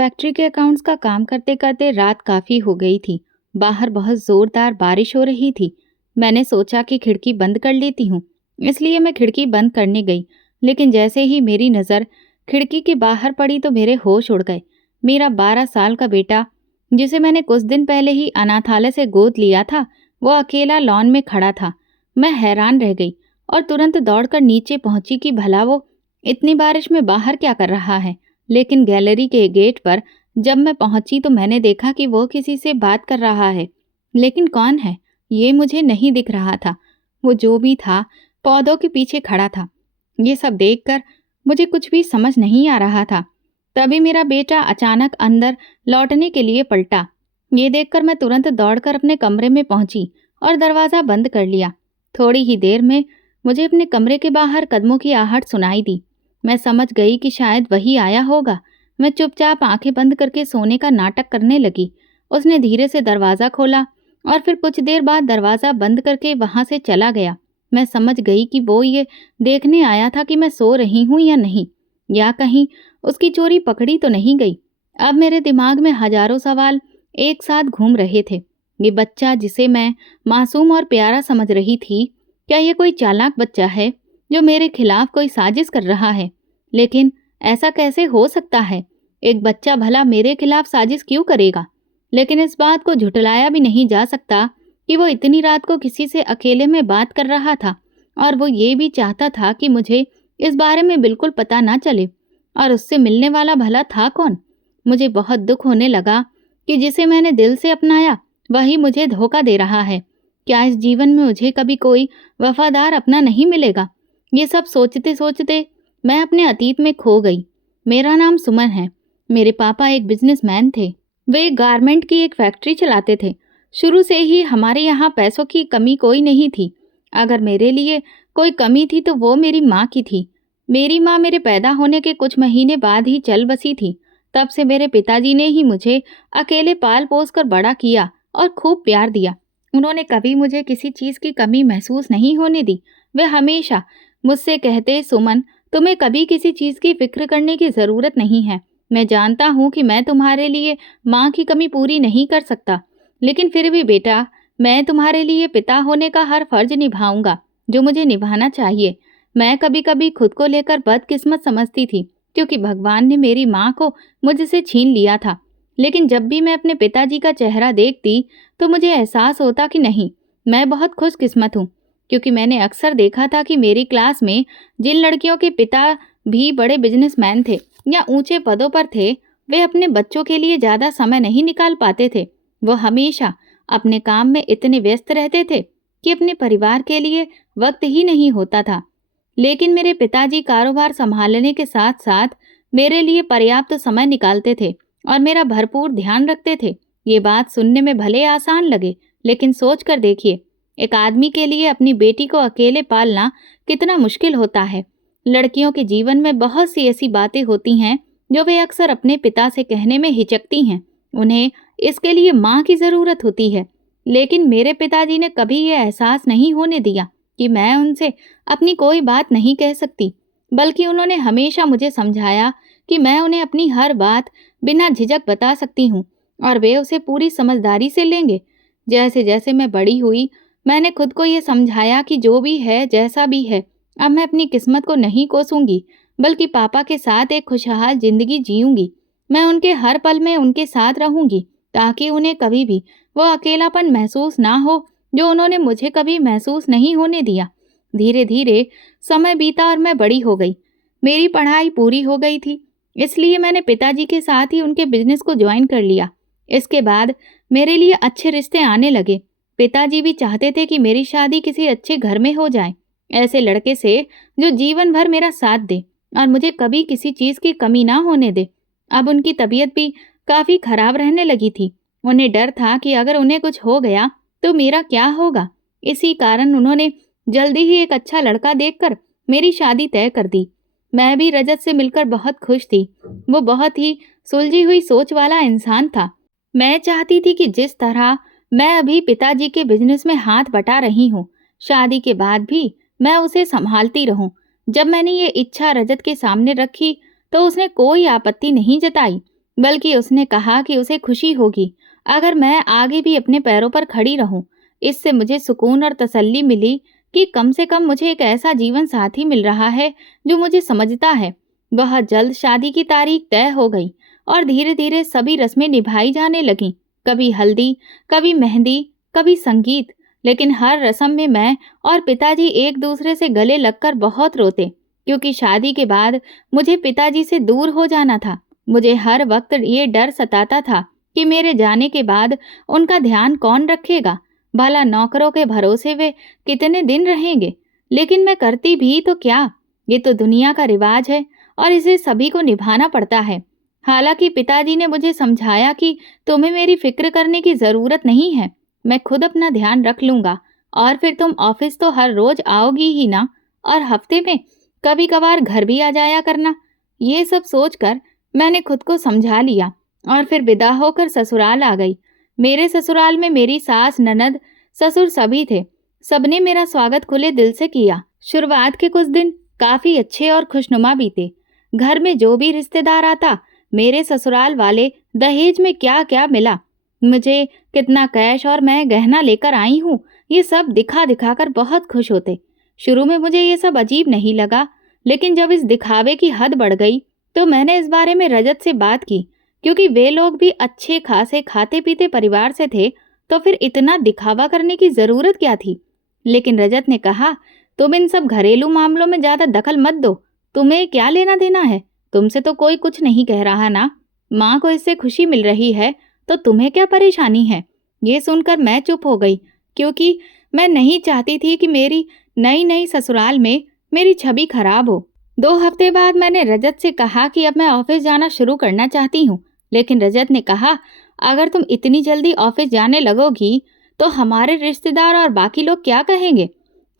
Factory के accounts का काम करते करते रात काफ़ी हो गई थी। बाहर बहुत ज़ोरदार बारिश हो रही थी। मैंने सोचा कि खिड़की बंद कर लेती हूँ, इसलिए मैं खिड़की बंद करने गई। लेकिन जैसे ही मेरी नज़र खिड़की के बाहर पड़ी तो मेरे होश उड़ गए। मेरा 12 साल का बेटा, जिसे मैंने कुछ दिन पहले ही अनाथालय से गोद लिया था, वो अकेला लॉन में खड़ा था। मैं हैरान रह गई और तुरंत दौड़कर नीचे पहुंची कि भला वो इतनी बारिश में बाहर क्या कर रहा है। लेकिन गैलरी के गेट पर जब मैं पहुंची तो मैंने देखा कि वो किसी से बात कर रहा है। लेकिन कौन है, ये मुझे नहीं दिख रहा था। वो जो भी था, पौधों के पीछे खड़ा था। ये सब देखकर मुझे कुछ भी समझ नहीं आ रहा था। तभी मेरा बेटा अचानक अंदर लौटने के लिए पलटा। ये देखकर मैं तुरंत दौड़कर अपने कमरे में पहुंची और दरवाज़ा बंद कर लिया। थोड़ी ही देर में मुझे अपने कमरे के बाहर कदमों की आहट सुनाई दी। मैं समझ गई कि शायद वही आया होगा। मैं चुपचाप आंखें बंद करके सोने का नाटक करने लगी। उसने धीरे से दरवाज़ा खोला और फिर कुछ देर बाद दरवाज़ा बंद करके वहां से चला गया। मैं समझ गई कि वो ये देखने आया था कि मैं सो रही हूँ या नहीं, या कहीं उसकी चोरी पकड़ी तो नहीं गई। अब मेरे दिमाग में हजारों सवाल एक साथ घूम रहे थे। ये बच्चा जिसे मैं मासूम और प्यारा समझ रही थी, क्या ये कोई चालाक बच्चा है जो मेरे खिलाफ कोई साजिश कर रहा है? लेकिन ऐसा कैसे हो सकता है? एक बच्चा भला मेरे खिलाफ साजिश क्यों करेगा? लेकिन इस बात को झुठलाया भी नहीं जा सकता कि वो इतनी रात को किसी से अकेले में बात कर रहा था, और वो ये भी चाहता था कि मुझे इस बारे में बिल्कुल पता ना चले। और उससे मिलने वाला भला था कौन? मुझे बहुत दुख होने लगा कि जिसे मैंने दिल से अपनाया वही मुझे धोखा दे रहा है। क्या इस जीवन में मुझे कभी कोई वफादार अपना नहीं मिलेगा? ये सब सोचते सोचते मैं अपने अतीत में खो गई। मेरा नाम सुमन है। मेरे पापा एक बिजनेसमैन थे। वे गारमेंट की एक फैक्ट्री चलाते थे। शुरू से ही हमारे यहाँ पैसों की कमी कोई नहीं थी। अगर मेरे लिए कोई कमी थी तो वो मेरी माँ की थी। मेरी माँ मेरे पैदा होने के कुछ महीने बाद ही चल बसी थी। तब से मेरे पिताजी ने ही मुझे अकेले पाल पोस कर बड़ा किया और खूब प्यार दिया। उन्होंने कभी मुझे किसी चीज़ की कमी महसूस नहीं होने दी। वे हमेशा मुझसे कहते, सुमन, तुम्हें कभी किसी चीज़ की फिक्र करने की ज़रूरत नहीं है। मैं जानता हूँ कि मैं तुम्हारे लिए माँ की कमी पूरी नहीं कर सकता, लेकिन फिर भी बेटा, मैं तुम्हारे लिए पिता होने का हर फर्ज निभाऊंगा जो मुझे निभाना चाहिए। मैं कभी कभी खुद को लेकर बदकिस्मत समझती थी, क्योंकि भगवान ने मेरी माँ को मुझसे छीन लिया था। लेकिन जब भी मैं अपने पिताजी का चेहरा देखती तो मुझे एहसास होता कि नहीं, मैं बहुत खुशकिस्मत हूँ, क्योंकि मैंने अक्सर देखा था कि मेरी क्लास में जिन लड़कियों के पिता भी बड़े बिजनेसमैन थे या ऊंचे पदों पर थे, वे अपने बच्चों के लिए ज़्यादा समय नहीं निकाल पाते थे। वो हमेशा अपने काम में इतने व्यस्त रहते थे कि अपने परिवार के लिए वक्त ही नहीं होता था। लेकिन मेरे पिताजी कारोबार संभालने के साथ साथ मेरे लिए पर्याप्त समय निकालते थे और मेरा भरपूर ध्यान रखते थे। ये बात सुनने में भले आसान लगे, लेकिन सोच कर देखिए, एक आदमी के लिए अपनी बेटी को अकेले पालना कितना मुश्किल होता है। लड़कियों के जीवन में बहुत सी ऐसी बातें होती हैं जो वे अक्सर अपने पिता से कहने में हिचकती हैं। उन्हें इसके लिए माँ की ज़रूरत होती है। लेकिन मेरे पिताजी ने कभी ये एहसास नहीं होने दिया कि मैं उनसे अपनी कोई बात नहीं कह सकती, बल्कि उन्होंने हमेशा मुझे समझाया कि मैं उन्हें अपनी हर बात बिना झिझक बता सकती हूँ और वे उसे पूरी समझदारी से लेंगे। जैसे जैसे मैं बड़ी हुई, मैंने खुद को ये समझाया कि जो भी है, जैसा भी है, अब मैं अपनी किस्मत को नहीं कोसूंगी, बल्कि पापा के साथ एक खुशहाल जिंदगी जीऊंगी। मैं उनके हर पल में उनके साथ रहूंगी, ताकि उन्हें कभी भी वो अकेलापन महसूस ना हो जो उन्होंने मुझे कभी महसूस नहीं होने दिया। धीरे धीरे समय बीता और मैं बड़ी हो गई। मेरी पढ़ाई पूरी हो गई थी, इसलिए मैंने पिताजी के साथ ही उनके बिजनेस को ज्वाइन कर लिया। इसके बाद मेरे लिए अच्छे रिश्ते आने लगे। पिताजी भी चाहते थे कि मेरी शादी किसी अच्छे घर में हो जाए, ऐसे लड़के से जो जीवन भर मेरा साथ दे और मुझे कभी किसी चीज़ की कमी ना होने दे। अब उनकी तबीयत भी काफ़ी खराब रहने लगी थी। उन्हें डर था कि अगर उन्हें कुछ हो गया तो मेरा क्या होगा। इसी कारण उन्होंने जल्दी ही एक अच्छा लड़का देखकर मेरी शादी तय कर दी। मैं भी रजत से मिलकर बहुत खुश थी। वो बहुत ही सुलझी हुई सोच वाला इंसान था। मैं चाहती थी कि जिस तरह मैं अभी पिताजी के बिजनेस में हाथ बटा रही हूँ, शादी के बाद भी मैं उसे संभालती रहूं। जब मैंने ये इच्छा रजत के सामने रखी तो उसने कोई आपत्ति नहीं जताई। बल्कि उसने कहा कि उसे खुशी होगी अगर मैं आगे भी अपने पैरों पर खड़ी रहूं। इससे मुझे सुकून और तसल्ली मिली कि कम से कम मुझे एक ऐसा जीवन साथी मिल रहा है जो मुझे समझता है। बहुत जल्द शादी की तारीख तय हो गई और धीरे धीरे सभी रस्में निभाई जाने लगीं। कभी हल्दी, कभी मेहंदी, कभी संगीत। लेकिन हर रस्म में मैं और पिताजी एक दूसरे से गले लगकर बहुत रोते, क्योंकि शादी के बाद मुझे पिताजी से दूर हो जाना था। मुझे हर वक्त ये डर सताता था कि मेरे जाने के बाद उनका ध्यान कौन रखेगा। भला नौकरों के भरोसे वे कितने दिन रहेंगे। लेकिन मैं करती भी तो क्या, ये तो दुनिया का रिवाज है और इसे सभी को निभाना पड़ता है। हालांकि पिताजी ने मुझे समझाया कि तुम्हें मेरी फिक्र करने की जरूरत नहीं है, मैं खुद अपना ध्यान रख लूंगा। और फिर तुम ऑफिस तो हर रोज आओगी ही ना, और हफ्ते में कभी कभार घर भी आ जाया करना। ये सब सोचकर मैंने खुद को समझा लिया और फिर विदा होकर ससुराल आ गई। मेरे ससुराल में मेरी सास, ननद, ससुर सभी थे। सबने मेरा स्वागत खुले दिल से किया। शुरुआत के कुछ दिन काफी अच्छे और खुशनुमा बीते। घर में जो भी रिश्तेदार आता, मेरे ससुराल वाले दहेज में क्या क्या मिला, मुझे कितना कैश और मैं गहना लेकर आई हूँ, ये सब दिखा दिखाकर बहुत खुश होते। शुरू में मुझे ये सब अजीब नहीं लगा, लेकिन जब इस दिखावे की हद बढ़ गई तो मैंने इस बारे में रजत से बात की। क्योंकि वे लोग भी अच्छे खासे खाते पीते परिवार से थे, तो फिर इतना दिखावा करने की जरूरत क्या थी। लेकिन रजत ने कहा, तुम इन सब घरेलू मामलों में ज्यादा दखल मत दो, तुम्हें क्या लेना देना है, तुमसे तो कोई कुछ नहीं कह रहा ना। माँ को इससे खुशी मिल रही है तो तुम्हें क्या परेशानी है। ये सुनकर मैं चुप हो गई, क्योंकि मैं नहीं चाहती थी कि मेरी नई नई ससुराल में मेरी छवि खराब हो। 2 हफ्ते बाद मैंने रजत से कहा कि अब मैं ऑफिस जाना शुरू करना चाहती हूँ। लेकिन रजत ने कहा, अगर तुम इतनी जल्दी ऑफिस जाने लगोगी तो हमारे रिश्तेदार और बाकी लोग क्या कहेंगे।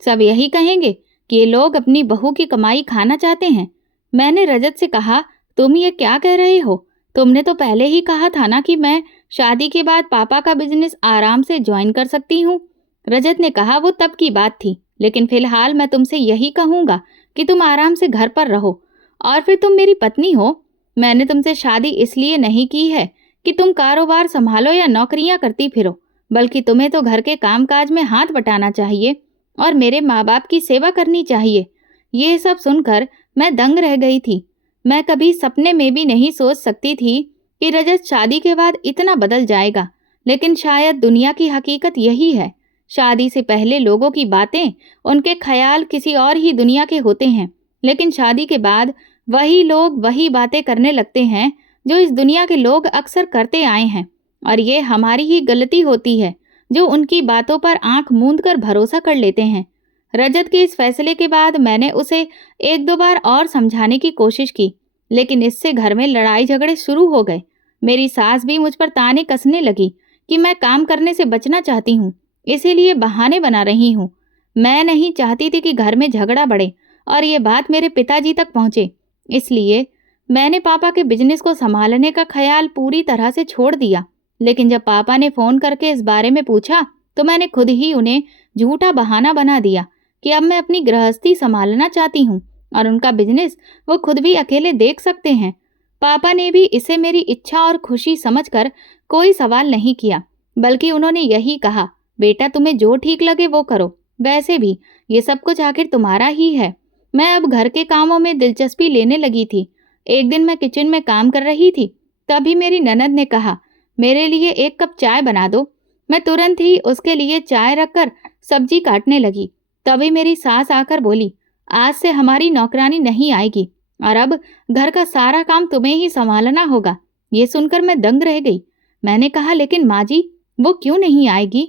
सब यही कहेंगे कि ये लोग अपनी बहू की कमाई खाना चाहते हैं। मैंने रजत से कहा, तुम ये क्या कह रहे हो, तुमने तो पहले ही कहा था ना कि मैं शादी के बाद पापा का बिजनेस आराम से ज्वाइन कर सकती हूँ। रजत ने कहा, वो तब की बात थी, लेकिन फिलहाल मैं तुमसे यही कहूँगा कि तुम आराम से घर पर रहो। और फिर तुम मेरी पत्नी हो। मैंने तुमसे शादी इसलिए नहीं की है कि तुम कारोबार संभालो या नौकरियां करती फिरो, बल्कि तुम्हें तो घर के कामकाज में हाथ बटाना चाहिए और मेरे माँ बाप की सेवा करनी चाहिए। ये सब सुनकर मैं दंग रह गई थी। मैं कभी सपने में भी नहीं सोच सकती थी कि रजत शादी के बाद इतना बदल जाएगा। लेकिन शायद दुनिया की हकीकत यही है। शादी से पहले लोगों की बातें, उनके ख्याल किसी और ही दुनिया के होते हैं, लेकिन शादी के बाद वही लोग वही बातें करने लगते हैं जो इस दुनिया के लोग अक्सर करते आए हैं। और ये हमारी ही गलती होती है जो उनकी बातों पर आंख मूंद कर भरोसा कर लेते हैं। रजत के इस फैसले के बाद मैंने उसे 1-2 बार और समझाने की कोशिश की, लेकिन इससे घर में लड़ाई झगड़े शुरू हो गए। मेरी सास भी मुझ पर ताने कसने लगी कि मैं काम करने से बचना चाहती हूँ, इसीलिए बहाने बना रही हूँ। मैं नहीं चाहती थी कि घर में झगड़ा बढ़े और ये बात मेरे पिताजी तक पहुंचे। इसलिए मैंने पापा के बिजनेस को संभालने का ख्याल पूरी तरह से छोड़ दिया। लेकिन जब पापा ने फोन करके इस बारे में पूछा तो मैंने खुद ही उन्हें झूठा बहाना बना दिया कि अब मैं अपनी गृहस्थी संभालना चाहती हूँ और उनका बिजनेस वो खुद भी अकेले देख सकते हैं। पापा ने भी इसे मेरी इच्छा और खुशी समझकर कोई सवाल नहीं किया, बल्कि उन्होंने यही कहा, बेटा तुम्हें जो ठीक लगे वो करो, वैसे भी ये सब कुछ आखिर तुम्हारा ही है। मैं अब घर के कामों में दिलचस्पी लेने लगी थी। एक दिन मैं किचन में काम कर रही थी, तभी मेरी ननद ने कहा, मेरे लिए 1 कप चाय बना दो। मैं तुरंत ही उसके लिए चाय रखकर सब्जी काटने लगी। तभी मेरी सास आकर बोली, आज से हमारी नौकरानी नहीं आएगी और अब घर का सारा काम तुम्हें ही संभालना होगा। ये सुनकर मैं दंग रह गई। मैंने कहा, लेकिन माँ जी, वो क्यों नहीं आएगी।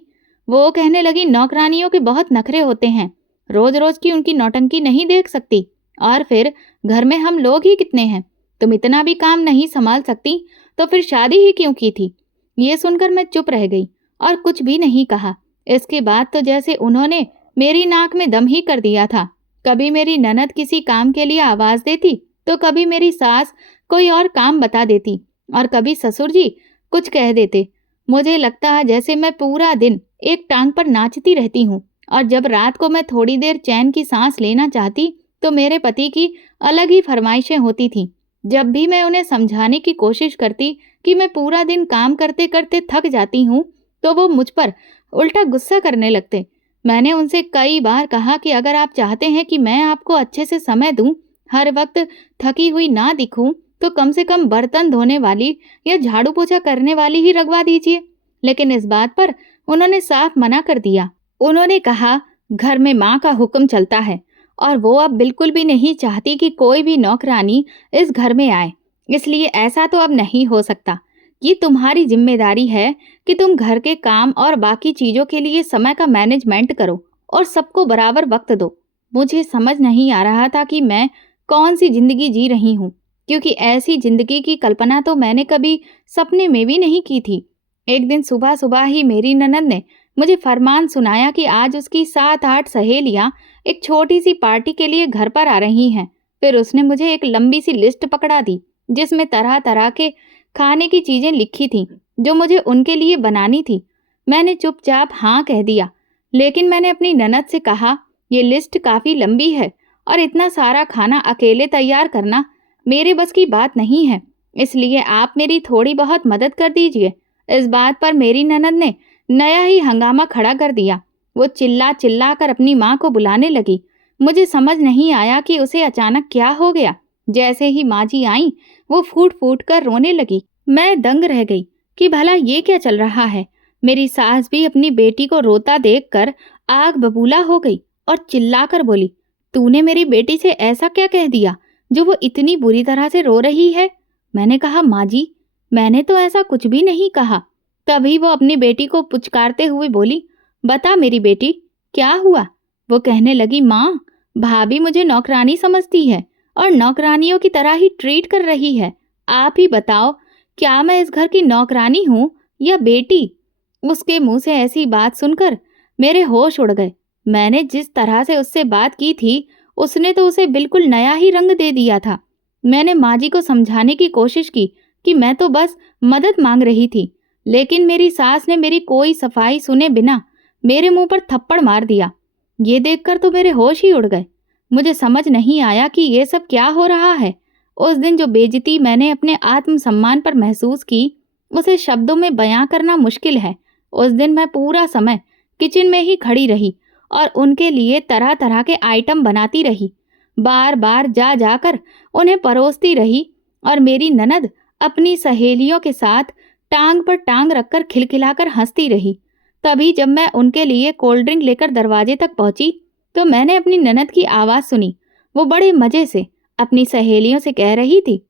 वो कहने लगी, नौकरानियों के बहुत नखरे होते हैं, रोज रोज की उनकी नौटंकी नहीं देख सकती, और फिर घर में हम लोग ही कितने हैं, तुम इतना भी काम नहीं संभाल सकती तो फिर शादी ही क्यों की थी। ये सुनकर मैं चुप रह गई और कुछ भी नहीं कहा। इसके बाद तो जैसे उन्होंने मेरी नाक में दम ही कर दिया था। कभी मेरी ननद किसी काम के लिए आवाज देती तो कभी मेरी सास कोई और काम बता देती और कभी ससुर जी कुछ कह देते। मुझे लगता है जैसे मैं पूरा दिन एक टांग पर नाचती रहती हूँ, और जब रात को मैं थोड़ी देर चैन की सांस लेना चाहती तो मेरे पति की अलग ही फरमाइशें होती थीं। जब भी मैं उन्हें समझाने की कोशिश करती कि मैं पूरा दिन काम करते करते थक जाती हूँ, तो वो मुझ पर उल्टा गुस्सा करने लगते। मैंने उनसे कई बार कहा कि अगर आप चाहते हैं कि मैं आपको अच्छे से समय दूं, हर वक्त थकी हुई ना दिखूं, तो कम से कम बर्तन धोने वाली या झाड़ू पोछा करने वाली ही रखवा दीजिए। लेकिन इस बात पर उन्होंने साफ मना कर दिया। उन्होंने कहा, घर में माँ का हुक्म चलता है और वो अब बिल्कुल भी नहीं चाहती कि कोई भी नौकरानी इस घर में आए, इसलिए ऐसा तो अब नहीं हो सकता। ये तुम्हारी जिम्मेदारी है कि तुम घर के काम और बाकी चीजों के लिए समय का मैनेजमेंट करो और सबको बराबर वक्त दो। मुझे समझ नहीं आ रहा था कि मैं कौन सी जिंदगी जी रही हूँ, क्योंकि ऐसी जिंदगी की कल्पना तो मैंने कभी सपने में भी नहीं की थी। एक दिन सुबह सुबह ही मेरी ननद ने मुझे फरमान सुनाया कि आज उसकी 7-8 सहेलियां एक छोटी सी पार्टी के लिए घर पर आ रही हैं। फिर उसने मुझे एक लंबी सी लिस्ट पकड़ा दी, जिसमें तरह तरह के खाने की चीजें लिखी थीं, जो मुझे उनके लिए बनानी थी। मैंने चुपचाप हाँ कह दिया, लेकिन मैंने अपनी ननद से कहा, ये लिस्ट काफी लंबी है और इतना सारा खाना अकेले तैयार करना मेरे बस की बात नहीं है, इसलिए आप मेरी थोड़ी बहुत मदद कर दीजिए। इस बात पर मेरी ननद ने नया ही हंगामा खड़ा कर दिया। वो चिल्ला चिल्ला कर अपनी माँ को बुलाने लगी। मुझे समझ नहीं आया कि उसे अचानक क्या हो गया। जैसे ही माँ जी आईं, वो फूट फूट कर रोने लगी। मैं दंग रह गई कि भला ये क्या चल रहा है। मेरी सास भी अपनी बेटी को रोता देखकर आग बबूला हो गई और चिल्लाकर बोली, तूने मेरी बेटी से ऐसा क्या कह दिया जो वो इतनी बुरी तरह से रो रही है? मैंने कहा, माँ जी, मैंने तो ऐसा कुछ भी नहीं कहा। तभी वो अपनी बेटी को पुचकारते हुए बोली, बता मेरी बेटी, क्या हुआ? वो कहने लगी, माँ, भाभी मुझे नौकरानी समझती है और नौकरानियों की तरह ही ट्रीट कर रही है। आप ही बताओ, क्या मैं इस घर की नौकरानी हूँ या बेटी? उसके मुंह से ऐसी बात सुनकर मेरे होश उड़ गए। मैंने जिस तरह से उससे बात की थी, उसने तो उसे बिल्कुल नया ही रंग दे दिया था। मैंने माँ जी को समझाने की कोशिश की कि मैं तो बस मदद मांग रही थी, लेकिन मेरी सास ने मेरी कोई सफाई सुने बिना मेरे मुंह पर थप्पड़ मार दिया। ये देखकर तो मेरे होश ही उड़ गए। मुझे समझ नहीं आया कि ये सब क्या हो रहा है। उस दिन जो बेइज्जती मैंने अपने आत्मसम्मान पर महसूस की, उसे शब्दों में बयां करना मुश्किल है। उस दिन मैं पूरा समय किचन में ही खड़ी रही और उनके लिए तरह तरह के आइटम बनाती रही। बार बार जा जाकर उन्हें परोसती रही और मेरी ननद अपनी सहेलियों के साथ टांग पर टांग रखकर खिलखिलाकर हंसती रही। तभी जब मैं उनके लिए कोल्ड ड्रिंक लेकर दरवाजे तक पहुंची, तो मैंने अपनी ननद की आवाज़ सुनी। वो बड़े मज़े से अपनी सहेलियों से कह रही थी,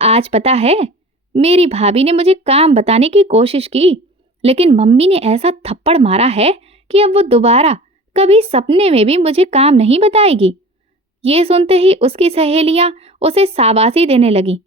आज पता है, मेरी भाभी ने मुझे काम बताने की कोशिश की, लेकिन मम्मी ने ऐसा थप्पड़ मारा है कि अब वो दोबारा कभी सपने में भी मुझे काम नहीं बताएगी। ये सुनते ही उसकी सहेलियां उसे शाबाशी देने लगी।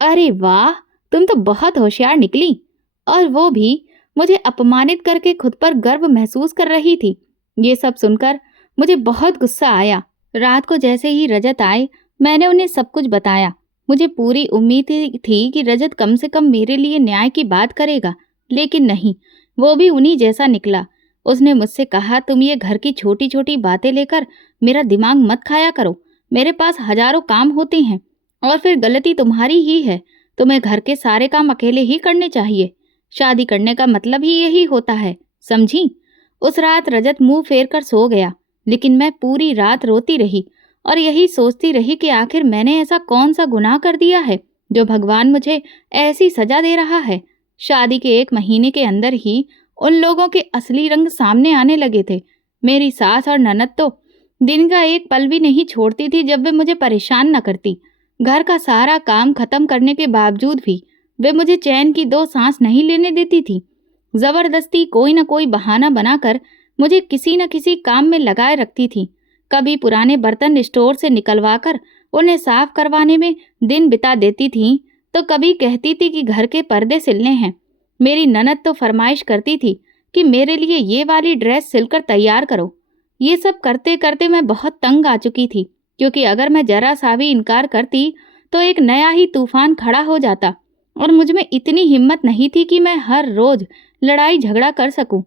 अरे वाह, तुम तो बहुत होशियार निकली। और वो भी मुझे अपमानित करके खुद पर गर्व महसूस कर रही थी। ये सब सुनकर मुझे बहुत गुस्सा आया। रात को जैसे ही रजत आए, मैंने उन्हें सब कुछ बताया। मुझे पूरी उम्मीद थी कि रजत कम से कम मेरे लिए न्याय की बात करेगा, लेकिन नहीं, वो भी उन्हीं जैसा निकला। उसने मुझसे कहा, तुम ये घर की छोटी छोटी बातें लेकर मेरा दिमाग मत खाया करो। मेरे पास हजारों काम होते हैं और फिर गलती तुम्हारी ही है। तुम्हें घर के सारे काम अकेले ही करने चाहिए। शादी करने का मतलब ही यही होता है, समझी? उस रात रजत मुंह फेर कर सो गया, लेकिन मैं पूरी रात रोती रही और यही सोचती रही कि आखिर मैंने ऐसा कौन सा गुनाह कर दिया है जो भगवान मुझे ऐसी सजा दे रहा है। शादी के 1 महीने के अंदर ही उन लोगों के असली रंग सामने आने लगे थे। मेरी सास और ननद तो दिन का एक पल भी नहीं छोड़ती थी जब वे मुझे परेशान न करती। घर का सारा काम खत्म करने के बावजूद भी वे मुझे चैन की 2 सांस नहीं लेने देती थी। जबरदस्ती कोई न कोई बहाना बनाकर मुझे किसी न किसी काम में लगाए रखती थी। कभी पुराने बर्तन स्टोर से निकलवाकर उन्हें साफ करवाने में दिन बिता देती थीं, तो कभी कहती थी कि घर के पर्दे सिलने हैं। मेरी ननद तो फरमाइश करती थी कि मेरे लिए ये वाली ड्रेस सिलकर तैयार करो। ये सब करते करते मैं बहुत तंग आ चुकी थी, क्योंकि अगर मैं जरा सा भी इनकार करती तो एक नया ही तूफान खड़ा हो जाता और मुझ में इतनी हिम्मत नहीं थी कि मैं हर रोज लड़ाई झगड़ा कर सकूं,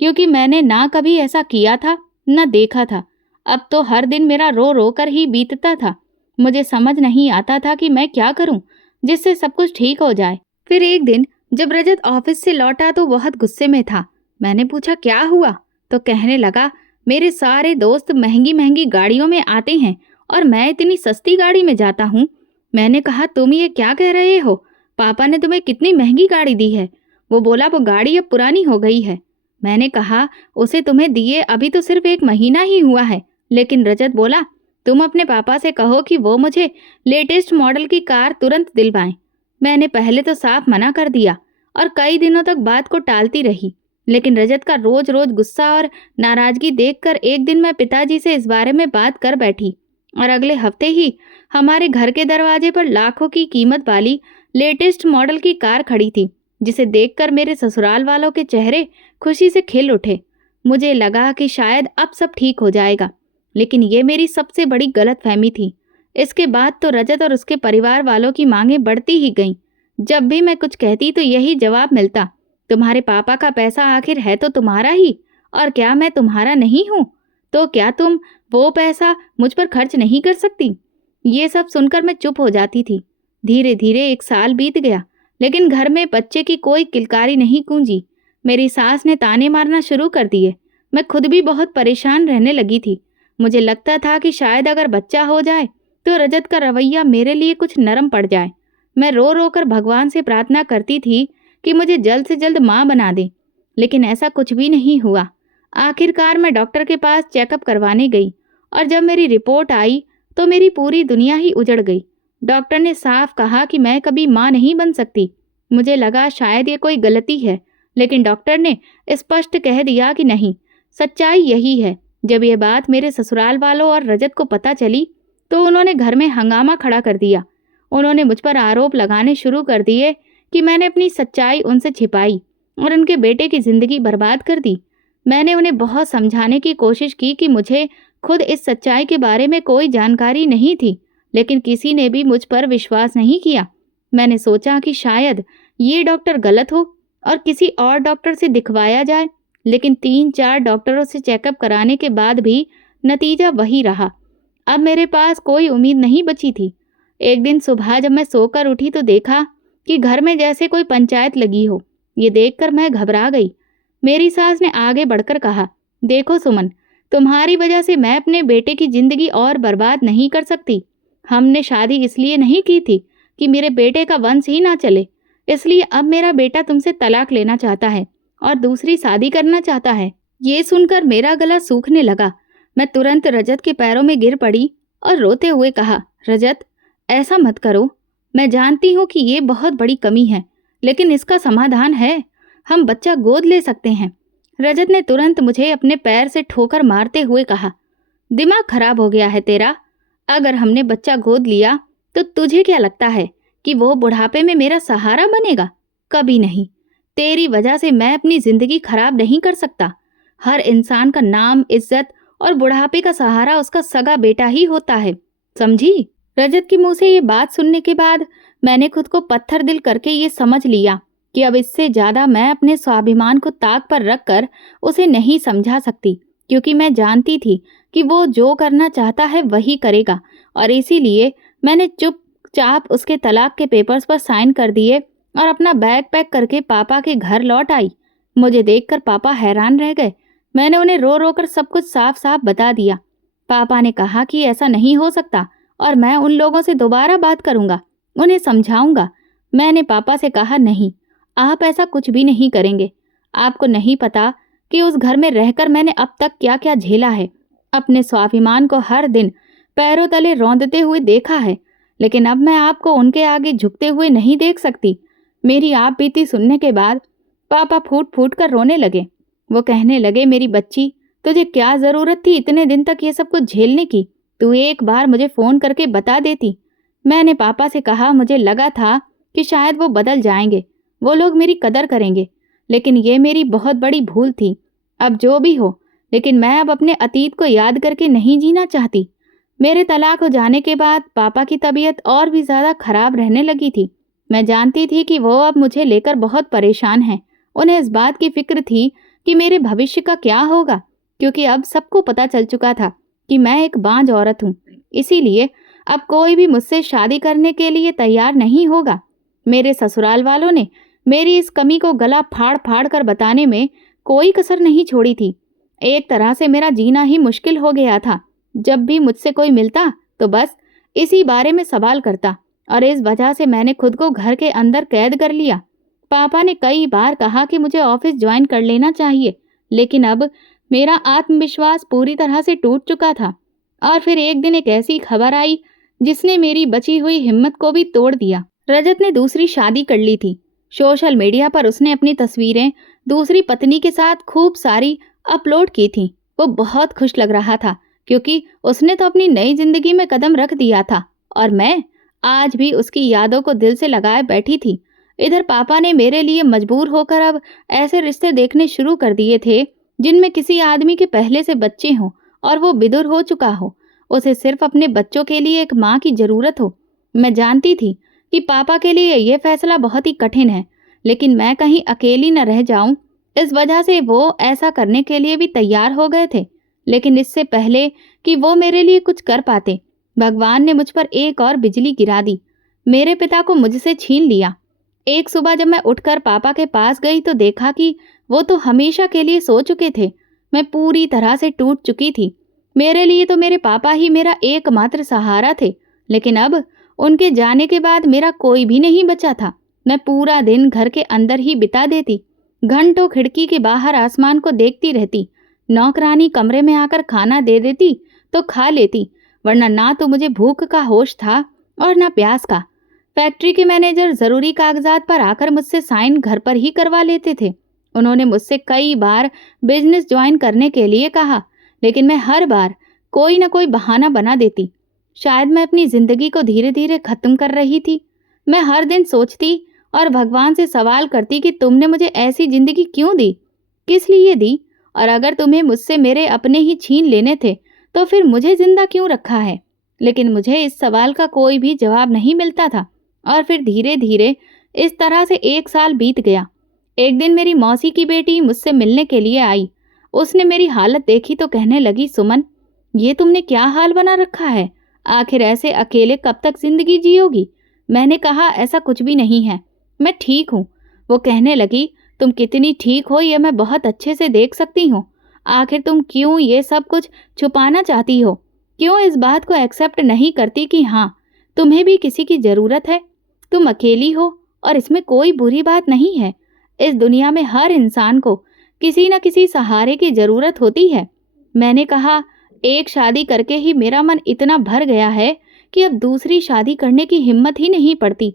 क्योंकि मैंने ना कभी ऐसा किया था न देखा था। अब तो हर दिन मेरा रो रो कर ही बीतता था। मुझे समझ नहीं आता था कि मैं क्या करूं। जिससे सब कुछ ठीक हो जाए। फिर एक दिन जब रजत ऑफिस से लौटा तो बहुत गुस्से में था। मैंने पूछा क्या हुआ, तो कहने लगा मेरे सारे दोस्त महंगी महंगी गाड़ियों में आते हैं और मैं इतनी सस्ती गाड़ी में जाता हूँ। मैंने कहा तुम ये क्या कह रहे हो, पापा ने तुम्हें कितनी महंगी गाड़ी दी है। वो बोला वो गाड़ी अब पुरानी हो गई है। मैंने कहा उसे तुम्हें दिए अभी तो सिर्फ 1 महीना ही हुआ है। लेकिन रजत बोला तुम अपने पापा से कहो कि वो मुझे लेटेस्ट मॉडल की कार तुरंत दिलवाएं। मैंने पहले तो साफ मना कर दिया और कई दिनों तक बात को टालती रही, लेकिन रजत का रोज रोज गुस्सा और नाराजगी देखकर एक दिन मैं पिताजी से इस बारे में बात कर बैठी और अगले हफ्ते ही हमारे घर के दरवाजे पर लाखों की कीमत वाली लेटेस्ट मॉडल की कार खड़ी थी, जिसे देखकर मेरे ससुराल वालों के चेहरे खुशी से खिल उठे। मुझे लगा कि शायद अब सब ठीक हो जाएगा, लेकिन ये मेरी सबसे बड़ी गलतफहमी थी। इसके बाद तो रजत और उसके परिवार वालों की मांगें बढ़ती ही गईं। जब भी मैं कुछ कहती तो यही जवाब मिलता, तुम्हारे पापा का पैसा आखिर है तो तुम्हारा ही, और क्या मैं तुम्हारा नहीं हूँ? तो क्या तुम वो पैसा मुझ पर खर्च नहीं कर सकती? ये सब सुनकर मैं चुप हो जाती थी। धीरे धीरे 1 साल बीत गया, लेकिन घर में बच्चे की कोई किलकारी नहीं गूंजी। मेरी सास ने ताने मारना शुरू कर दिए। मैं खुद भी बहुत परेशान रहने लगी थी। मुझे लगता था कि शायद अगर बच्चा हो जाए तो रजत का रवैया मेरे लिए कुछ नरम पड़ जाए। मैं रो रो कर भगवान से प्रार्थना करती थी कि मुझे जल्द से जल्द माँ बना दे, लेकिन ऐसा कुछ भी नहीं हुआ। आखिरकार मैं डॉक्टर के पास चेकअप करवाने गई और जब मेरी रिपोर्ट आई तो मेरी पूरी दुनिया ही उजड़ गई। डॉक्टर ने साफ कहा कि मैं कभी माँ नहीं बन सकती। मुझे लगा शायद ये कोई गलती है, लेकिन डॉक्टर ने स्पष्ट कह दिया कि नहीं, सच्चाई यही है। जब ये बात मेरे ससुराल वालों और रजत को पता चली तो उन्होंने घर में हंगामा खड़ा कर दिया। उन्होंने मुझ पर आरोप लगाने शुरू कर दिए कि मैंने अपनी सच्चाई उनसे छिपाई और उनके बेटे की जिंदगी बर्बाद कर दी। मैंने उन्हें बहुत समझाने की कोशिश की कि मुझे खुद इस सच्चाई के बारे में कोई जानकारी नहीं थी, लेकिन किसी ने भी मुझ पर विश्वास नहीं किया। मैंने सोचा कि शायद ये डॉक्टर गलत हो और किसी और डॉक्टर से दिखवाया जाए, लेकिन 3-4 डॉक्टरों से चेकअप कराने के बाद भी नतीजा वही रहा। अब मेरे पास कोई उम्मीद नहीं बची थी। एक दिन सुबह जब मैं सोकर उठी तो देखा कि घर में जैसे कोई पंचायत लगी हो। ये देखकर मैं घबरा गई। मेरी सास ने आगे बढ़कर कहा, देखो सुमन, तुम्हारी वजह से मैं अपने बेटे की जिंदगी और बर्बाद नहीं कर सकती। हमने शादी इसलिए नहीं की थी कि मेरे बेटे का वंश ही ना चले, इसलिए अब मेरा बेटा तुमसे तलाक लेना चाहता है और दूसरी शादी करना चाहता है। ये सुनकर मेरा गला सूखने लगा। मैं तुरंत रजत के पैरों में गिर पड़ी और रोते हुए कहा, रजत, ऐसा मत करो। मैं जानती हूँ कि ये बहुत बड़ी कमी है, लेकिन इसका समाधान है। हम बच्चा गोद ले सकते हैं। रजत ने तुरंत मुझे अपने पैर से ठोकर मारते हुए कहा, दिमाग खराब हो गया है तेरा। अगर हमने बच्चा गोद लिया तो तुझे क्या लगता है कि वो बुढ़ापे में मेरा सहारा बनेगा? कभी नहीं। तेरी वजह से मैं अपनी जिंदगी खराब नहीं कर सकता। हर इंसान का नाम, इज्जत और बुढ़ापे का सहारा उसका सगा बेटा ही होता है, समझी? रजत के मुंह से ये बात सुनने के बाद मैंने खुद को पत्थर दिल करके ये समझ लिया कि अब इससे ज्यादा मैं अपने स्वाभिमान को ताक पर रखकर उसे नहीं समझा सकती, क्योंकि मैं जानती थी कि वो जो करना चाहता है वही करेगा, और इसीलिए मैंने चुपचाप उसके तलाक के पेपर्स पर साइन कर दिए और अपना बैग पैक करके पापा के घर लौट आई। मुझे देखकर पापा हैरान रह गए। मैंने उन्हें रो रो कर सब कुछ साफ साफ बता दिया। पापा ने कहा कि ऐसा नहीं हो सकता और मैं उन लोगों से दोबारा बात करूंगा, उन्हें समझाऊंगा। मैंने पापा से कहा, नहीं, आप ऐसा कुछ भी नहीं करेंगे। आपको नहीं पता कि उस घर में रहकर मैंने अब तक क्या क्या झेला है। अपने स्वाभिमान को हर दिन पैरों तले रौंदते हुए देखा है, लेकिन अब मैं आपको उनके आगे झुकते हुए नहीं देख सकती। मेरी आप बीती सुनने के बाद पापा फूट फूट कर रोने लगे। वो कहने लगे, मेरी बच्ची, तुझे क्या जरूरत थी इतने दिन तक ये सब कुछ झेलने की? तू एक बार मुझे फोन करके बता देती। मैंने पापा से कहा, मुझे लगा था कि शायद वो बदल जाएंगे, वो लोग मेरी कदर करेंगे, लेकिन ये मेरी बहुत बड़ी भूल थी। अब जो भी हो, लेकिन मैं अब अपने अतीत को याद करके नहीं जीना चाहती। मेरे तलाक हो जाने के बाद पापा की तबीयत और भी ज्यादा खराब रहने लगी थी। मैं जानती थी कि वो अब मुझे लेकर बहुत परेशान हैं। उन्हें इस बात की फिक्र थी कि मेरे भविष्य का क्या होगा, क्योंकि अब सबको पता चल चुका था कि मैं एक बांझ औरत हूँ। इसीलिए अब कोई भी मुझसे शादी करने के लिए तैयार नहीं होगा। मेरे ससुराल वालों ने मेरी इस कमी को गला फाड़ फाड़ कर बताने में कोई कसर नहीं छोड़ी थी। एक तरह से मेरा जीना ही मुश्किल हो गया था। जब भी मुझसे कोई मिलता तो बस इसी बारे में सवाल करता, और इस वजह से मैंने खुद को घर के अंदर कैद कर लिया। पापा ने कई बार कहा कि मुझे ऑफिस ज्वाइन कर लेना चाहिए, लेकिन अब मेरा आत्मविश्वास पूरी तरह से टूट चुका था। और फिर एक दिन एक ऐसी खबर आई जिसने मेरी बची हुई हिम्मत को भी तोड़ दिया। रजत ने दूसरी शादी कर ली थी। सोशल मीडिया पर उसने अपनी तस्वीरें दूसरी पत्नी के साथ खूब सारी अपलोड की थी। वो बहुत खुश लग रहा था क्योंकि उसने तो अपनी नई जिंदगी में कदम रख दिया था, और मैं आज भी उसकी यादों को दिल से लगाए बैठी थी। इधर पापा ने मेरे लिए मजबूर होकर अब ऐसे रिश्ते देखने शुरू कर दिए थे जिनमें किसी आदमी के पहले से बच्चे हों और वो विदुर हो चुका हो। उसे सिर्फ अपने बच्चों के लिए एक माँ की जरूरत हो। मैं जानती थी कि पापा के लिए यह फैसला बहुत ही कठिन है, लेकिन मैं कहीं अकेली न रह जाऊं, इस वजह से वो ऐसा करने के लिए भी तैयार हो गए थे। लेकिन इससे पहले कि वो मेरे लिए कुछ कर पाते, भगवान ने मुझ पर एक और बिजली गिरा दी। मेरे पिता को मुझसे छीन लिया। एक सुबह जब मैं उठकर पापा के पास गई तो देखा कि वो तो हमेशा के लिए सो चुके थे। मैं पूरी तरह से टूट चुकी थी। मेरे लिए तो मेरे पापा ही मेरा एकमात्र सहारा थे, लेकिन अब उनके जाने के बाद मेरा कोई भी नहीं बचा था। मैं पूरा दिन घर के अंदर ही बिता देती, घंटों खिड़की के बाहर आसमान को देखती रहती। नौकरानी कमरे में आकर खाना दे देती तो खा लेती, वरना ना तो मुझे भूख का होश था और ना प्यास का। फैक्ट्री के मैनेजर जरूरी कागजात पर आकर मुझसे साइन घर पर ही करवा लेते थे। उन्होंने मुझसे कई बार बिजनेस ज्वाइन करने के लिए कहा, लेकिन मैं हर बार कोई ना कोई बहाना बना देती। शायद मैं अपनी जिंदगी को धीरे धीरे खत्म कर रही थी। मैं हर दिन सोचती और भगवान से सवाल करती कि तुमने मुझे ऐसी जिंदगी क्यों दी, किस लिए दी, और अगर तुम्हें मुझसे मेरे अपने ही छीन लेने थे तो फिर मुझे जिंदा क्यों रखा है। लेकिन मुझे इस सवाल का कोई भी जवाब नहीं मिलता था। और फिर धीरे धीरे इस तरह से 1 साल बीत गया। एक दिन मेरी मौसी की बेटी मुझसे मिलने के लिए आई। उसने मेरी हालत देखी तो कहने लगी, सुमन, ये तुमने क्या हाल बना रखा है, आखिर ऐसे अकेले कब तक जिंदगी जियोगी। मैंने कहा, ऐसा कुछ भी नहीं है, मैं ठीक हूँ। वो कहने लगी, तुम कितनी ठीक हो ये मैं बहुत अच्छे से देख सकती हूँ। आखिर तुम क्यों ये सब कुछ छुपाना चाहती हो, क्यों इस बात को एक्सेप्ट नहीं करती कि हाँ, तुम्हें भी किसी की ज़रूरत है। तुम अकेली हो और इसमें कोई बुरी बात नहीं है। इस दुनिया में हर इंसान को किसी न किसी सहारे की ज़रूरत होती है। मैंने कहा, एक शादी करके ही मेरा मन इतना भर गया है कि अब दूसरी शादी करने की हिम्मत ही नहीं पड़ती।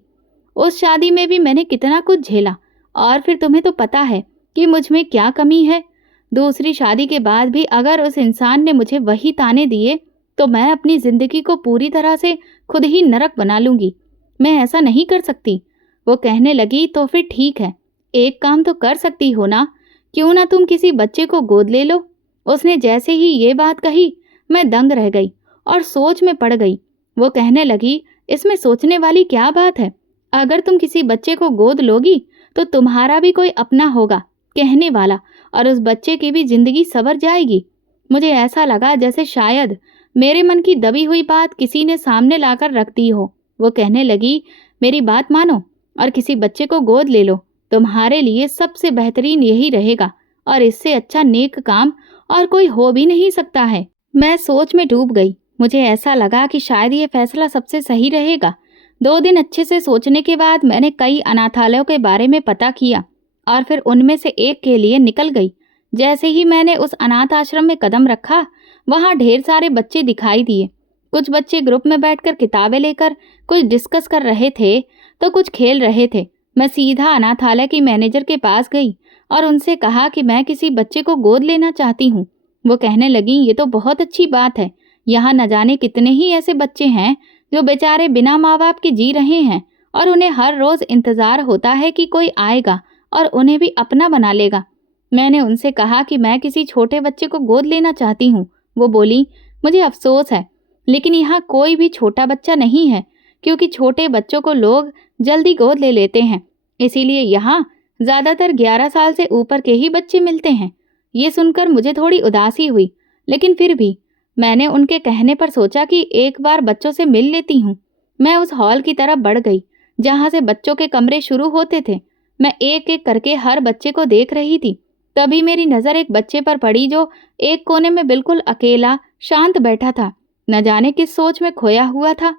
उस शादी में भी मैंने कितना कुछ झेला, और फिर तुम्हें तो पता है कि मुझ में क्या कमी है। दूसरी शादी के बाद भी अगर उस इंसान ने मुझे वही ताने दिए तो मैं अपनी ज़िंदगी को पूरी तरह से खुद ही नरक बना लूँगी। मैं ऐसा नहीं कर सकती। वो कहने लगी, तो फिर ठीक है, एक काम तो कर सकती हो ना, क्यों ना तुम किसी बच्चे को गोद ले लो। उसने जैसे ही ये बात कही मैं दंग रह गई और सोच में पड़ गई। वो कहने लगी, इसमें सोचने वाली क्या बात है, अगर तुम किसी बच्चे को गोद लोगी तो तुम्हारा भी कोई अपना होगा कहने वाला, और उस बच्चे की भी जिंदगी संवर जाएगी। मुझे ऐसा लगा जैसे शायद मेरे मन की दबी हुई बात किसी ने सामने लाकर रख दी हो। वो कहने लगी, मेरी बात मानो और किसी बच्चे को गोद ले लो, तुम्हारे लिए सबसे बेहतरीन यही रहेगा, और इससे अच्छा नेक काम और कोई हो भी नहीं सकता है। मैं सोच में डूब गई। मुझे ऐसा लगा कि शायद ये फैसला सबसे सही रहेगा। 2 दिन अच्छे से सोचने के बाद मैंने कई अनाथालयों के बारे में पता किया और फिर उनमें से एक के लिए निकल गई। जैसे ही मैंने उस अनाथ आश्रम में कदम रखा, वहाँ ढेर सारे बच्चे दिखाई दिए। कुछ बच्चे ग्रुप में बैठकर किताबें लेकर कुछ डिस्कस कर रहे थे तो कुछ खेल रहे थे। मैं सीधा अनाथालय की मैनेजर के पास गई और उनसे कहा कि मैं किसी बच्चे को गोद लेना चाहती हूँ। वो कहने लगी, ये तो बहुत अच्छी बात है, यहाँ न जाने कितने ही ऐसे बच्चे हैं जो बेचारे बिना माँ बाप के जी रहे हैं और उन्हें हर रोज इंतजार होता है कि कोई आएगा और उन्हें भी अपना बना लेगा। मैंने उनसे कहा कि मैं किसी छोटे बच्चे को गोद लेना चाहती हूँ। वो बोली, मुझे अफसोस है, लेकिन यहाँ कोई भी छोटा बच्चा नहीं है, क्योंकि छोटे बच्चों को लोग जल्दी गोद ले लेते हैं, इसीलिए यहाँ ज़्यादातर 11 साल से ऊपर के ही बच्चे मिलते हैं। ये सुनकर मुझे थोड़ी उदासी हुई, लेकिन फिर भी मैंने उनके कहने पर सोचा कि एक बार बच्चों से मिल लेती हूँ। मैं उस हॉल की तरफ बढ़ गई जहाँ से बच्चों के कमरे शुरू होते थे। मैं एक एक करके हर बच्चे को देख रही थी। तभी मेरी नज़र एक बच्चे पर पड़ी जो एक कोने में बिल्कुल अकेला शांत बैठा था। न जाने किस सोच में खोया हुआ था।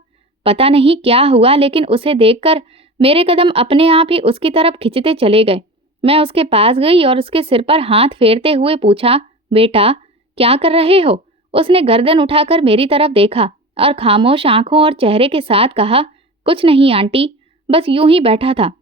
पता नहीं क्या हुआ, लेकिन उसे देखकर मेरे कदम अपने आप ही उसकी तरफ खिंचते चले गए। मैं उसके पास गई और उसके सिर पर हाथ फेरते हुए पूछा, बेटा क्या कर रहे हो? उसने गर्दन उठाकर मेरी तरफ देखा और खामोश आंखों और चेहरे के साथ कहा, कुछ नहीं आंटी, बस यूं ही बैठा था।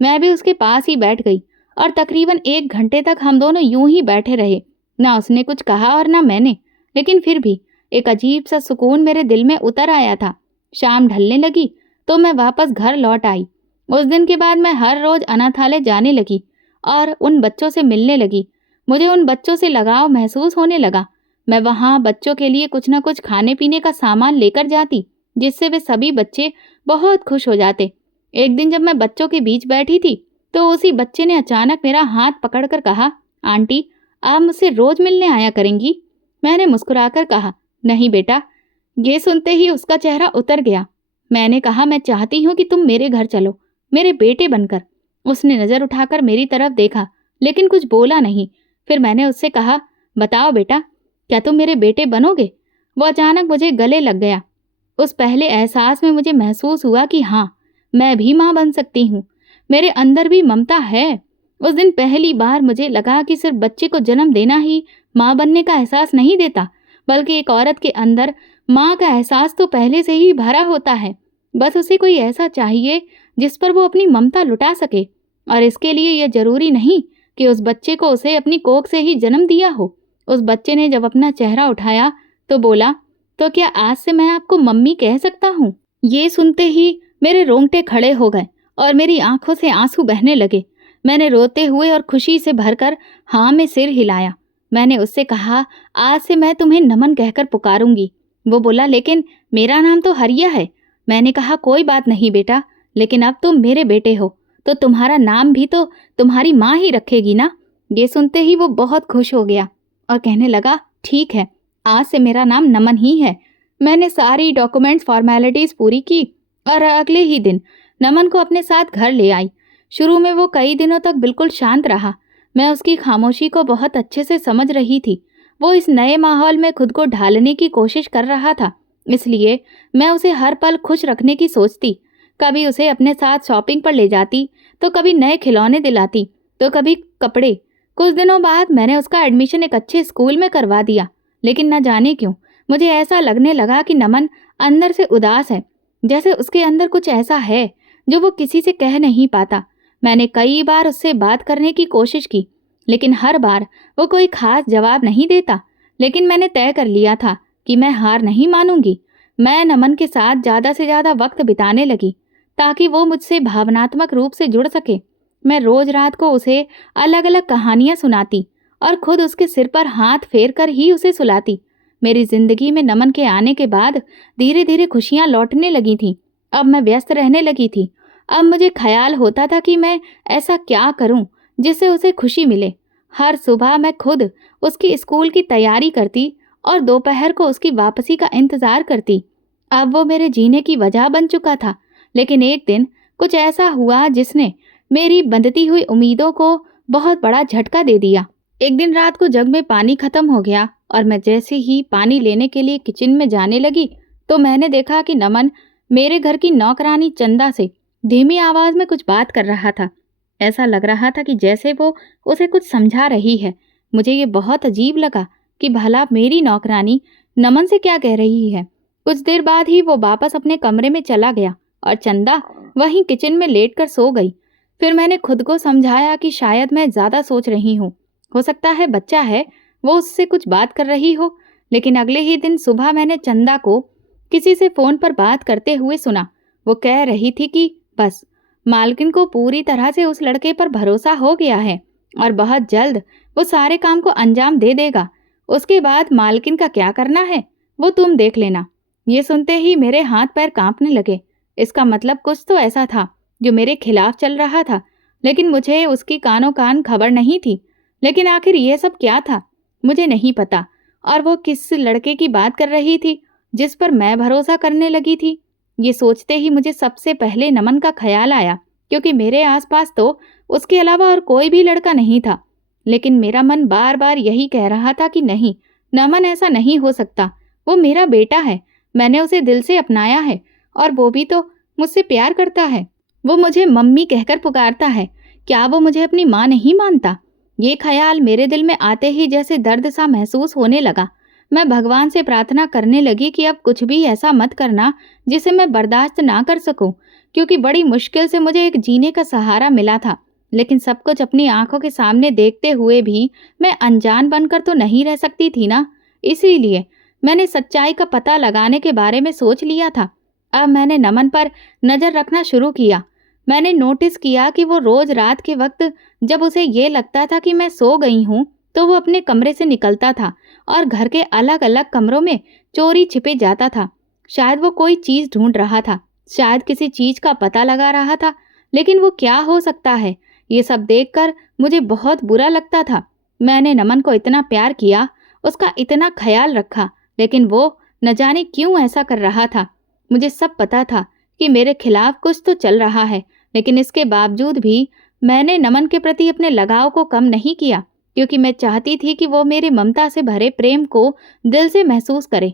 मैं भी उसके पास ही बैठ गई और तकरीबन 1 घंटे तक हम दोनों यूं ही बैठे रहे। ना उसने कुछ कहा और ना मैंने, लेकिन फिर भी एक अजीब सा सुकून मेरे दिल में उतर आया था। शाम ढलने लगी तो मैं वापस घर लौट आई। उस दिन के बाद मैं हर रोज अनाथालय जाने लगी और उन बच्चों से मिलने लगी। मुझे उन बच्चों से लगाव महसूस होने लगा। मैं वहाँ बच्चों के लिए कुछ न कुछ खाने पीने का सामान लेकर जाती, जिससे वे सभी बच्चे बहुत खुश हो जाते। एक दिन जब मैं बच्चों के बीच बैठी थी तो उसी बच्चे ने अचानक मेरा हाथ पकड़कर कहा, आंटी आप मुझसे रोज मिलने आया करेंगी? मैंने मुस्कुराकर कहा, नहीं बेटा। ये सुनते ही उसका चेहरा उतर गया। मैंने कहा, मैं चाहती हूँ कि तुम मेरे घर चलो, मेरे बेटे बनकर। उसने नजर उठाकर मेरी तरफ देखा, लेकिन कुछ बोला नहीं। फिर मैंने उससे कहा, बताओ बेटा, क्या तुम मेरे बेटे बनोगे? वो अचानक मुझे गले लग गया। उस पहले एहसास में मुझे महसूस हुआ कि हाँ, मैं भी माँ बन सकती हूँ। मेरे अंदर भी ममता है। उस दिन पहली बार मुझे लगा कि सिर्फ बच्चे को जन्म देना ही माँ बनने का एहसास नहीं देता, बल्कि एक औरत के अंदर माँ का एहसास तो पहले से ही भरा होता है। बस उसे कोई ऐसा चाहिए जिस पर वो अपनी ममता लुटा सके। और इसके लिए यह जरूरी नहीं कि उस बच्चे को उसे अपनी कोख से ही जन्म दिया हो। उस बच्चे ने जब अपना चेहरा उठाया तो बोला, तो क्या आज से मैं आपको मम्मी कह सकता हूँ? ये सुनते ही मेरे रोंगटे खड़े हो गए और मेरी आंखों से आंसू बहने लगे। मैंने रोते हुए और खुशी से भरकर हाँ में सिर हिलाया। मैंने उससे कहा, आज से मैं तुम्हें नमन कहकर पुकारूंगी। वो बोला, लेकिन मेरा नाम तो हरिया है। मैंने कहा, कोई बात नहीं बेटा, लेकिन अब तुम मेरे बेटे हो तो तुम्हारा नाम भी तो तुम्हारी माँ ही रखेगी ना। ये सुनते ही वो बहुत खुश हो गया और कहने लगा, ठीक है, आज से मेरा नाम नमन ही है। मैंने सारी डॉक्यूमेंट्स फॉर्मेलिटीज पूरी की और अगले ही दिन नमन को अपने साथ घर ले आई। शुरू में वो कई दिनों तक बिल्कुल शांत रहा। मैं उसकी खामोशी को बहुत अच्छे से समझ रही थी। वो इस नए माहौल में खुद को ढालने की कोशिश कर रहा था, इसलिए मैं उसे हर पल खुश रखने की सोचती। कभी उसे अपने साथ शॉपिंग पर ले जाती, तो कभी नए खिलौने दिलाती, तो कभी कपड़े। कुछ दिनों बाद मैंने उसका एडमिशन एक अच्छे स्कूल में करवा दिया, लेकिन न जाने क्यों मुझे ऐसा लगने लगा कि नमन अंदर से उदास है, जैसे उसके अंदर कुछ ऐसा है जो वो किसी से कह नहीं पाता। मैंने कई बार उससे बात करने की कोशिश की, लेकिन हर बार वो कोई खास जवाब नहीं देता। लेकिन मैंने तय कर लिया था कि मैं हार नहीं मानूंगी। मैं नमन के साथ ज़्यादा से ज़्यादा वक्त बिताने लगी ताकि वो मुझसे भावनात्मक रूप से जुड़ सके। मैं रोज रात को उसे अलग अलग कहानियां सुनाती और खुद उसके सिर पर हाथ फेर कर ही उसे सुलाती। मेरी जिंदगी में नमन के आने के बाद धीरे धीरे खुशियां लौटने लगी थीं। अब मैं व्यस्त रहने लगी थी। अब मुझे ख्याल होता था कि मैं ऐसा क्या करूं जिससे उसे खुशी मिले। हर सुबह मैं खुद उसकी स्कूल की तैयारी करती और दोपहर को उसकी वापसी का इंतजार करती। अब वो मेरे जीने की वजह बन चुका था। लेकिन एक दिन कुछ ऐसा हुआ जिसने मेरी बंधती हुई उम्मीदों को बहुत बड़ा झटका दे दिया। एक दिन रात को जग में पानी खत्म हो गया और मैं जैसे ही पानी लेने के लिए किचन में जाने लगी तो मैंने देखा कि नमन मेरे घर की नौकरानी चंदा से धीमी आवाज में कुछ बात कर रहा था। ऐसा लग रहा था कि जैसे वो उसे कुछ समझा रही है। मुझे ये बहुत अजीब लगा कि भला मेरी नौकरानी नमन से क्या कह रही है। कुछ देर बाद ही वो वापस अपने कमरे में चला गया और चंदा वहीं किचन में लेटकर सो गई। फिर मैंने खुद को समझाया कि शायद मैं ज़्यादा सोच रही हूँ। हो सकता है बच्चा है, वो उससे कुछ बात कर रही हो। लेकिन अगले ही दिन सुबह मैंने चंदा को किसी से फ़ोन पर बात करते हुए सुना। वो कह रही थी कि बस मालकिन को पूरी तरह से उस लड़के पर भरोसा हो गया है और बहुत जल्द वो सारे काम को अंजाम दे देगा। उसके बाद मालकिन का क्या करना है वो तुम देख लेना। ये सुनते ही मेरे हाथ पैर कांपने लगे। इसका मतलब कुछ तो ऐसा था जो मेरे खिलाफ चल रहा था, लेकिन मुझे उसकी कानों कान खबर नहीं थी। लेकिन आखिर यह सब क्या था मुझे नहीं पता। और वो किस लड़के की बात कर रही थी जिस पर मैं भरोसा करने लगी थी। ये सोचते ही मुझे सबसे पहले नमन का ख्याल आया, क्योंकि मेरे आसपास तो उसके अलावा और कोई भी लड़का नहीं था। लेकिन मेरा मन बार बार यही कह रहा था कि नहीं, नमन ऐसा नहीं हो सकता, वो मेरा बेटा है, मैंने उसे दिल से अपनाया है और वो भी तो मुझसे प्यार करता है। वो मुझे मम्मी कहकर पुकारता है, क्या वो मुझे अपनी माँ नहीं मानता? ये ख्याल मेरे दिल में आते ही जैसे दर्द सा महसूस होने लगा। मैं भगवान से प्रार्थना करने लगी कि अब कुछ भी ऐसा मत करना जिसे मैं बर्दाश्त ना कर सकूं, क्योंकि बड़ी मुश्किल से मुझे एक जीने का सहारा मिला था। लेकिन सब कुछ अपनी आंखों के सामने देखते हुए भी मैं अनजान बनकर तो नहीं रह सकती थी ना। इसीलिए मैंने सच्चाई का पता लगाने के बारे में सोच लिया था। अब मैंने नमन पर नजर रखना शुरू किया। मैंने नोटिस किया कि वो रोज रात के वक्त जब उसे ये लगता था कि मैं सो गई हूँ, तो वो अपने कमरे से निकलता था और घर के अलग अलग कमरों में चोरी छिपे जाता था। शायद वो कोई चीज ढूंढ रहा था, शायद किसी चीज का पता लगा रहा था। लेकिन वो क्या हो सकता है, ये सब देखकर मुझे बहुत बुरा लगता था। मैंने नमन को इतना प्यार किया, उसका इतना ख्याल रखा, लेकिन वो न जाने क्यों ऐसा कर रहा था। मुझे सब पता था कि मेरे खिलाफ कुछ तो चल रहा है, लेकिन इसके बावजूद भी मैंने नमन के प्रति अपने लगाव को कम नहीं किया, क्योंकि मैं चाहती थी कि वो मेरे ममता से भरे प्रेम को दिल से महसूस करे।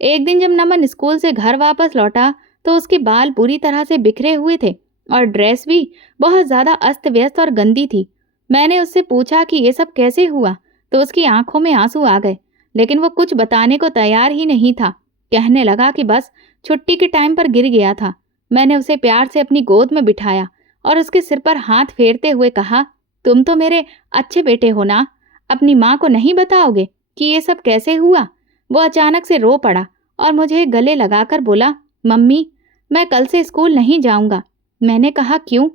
एक दिन जब नमन स्कूल से घर वापस लौटा तो उसके बाल बुरी तरह से बिखरे हुए थे और ड्रेस भी बहुत ज्यादा अस्त व्यस्त और गंदी थी। मैंने उससे पूछा कि ये सब कैसे हुआ, तो उसकी आंखों में आंसू आ गए, लेकिन वो कुछ बताने को तैयार ही नहीं था। कहने लगा कि बस छुट्टी के टाइम पर गिर गया था। मैंने उसे प्यार से अपनी गोद में बिठाया और उसके सिर पर हाथ फेरते हुए कहा, तुम तो मेरे अच्छे बेटे हो ना, अपनी माँ को नहीं बताओगे कि ये सब कैसे हुआ? वो अचानक से रो पड़ा और मुझे गले लगाकर बोला, मम्मी, मैं कल से स्कूल नहीं जाऊंगा। मैंने कहा, क्यों,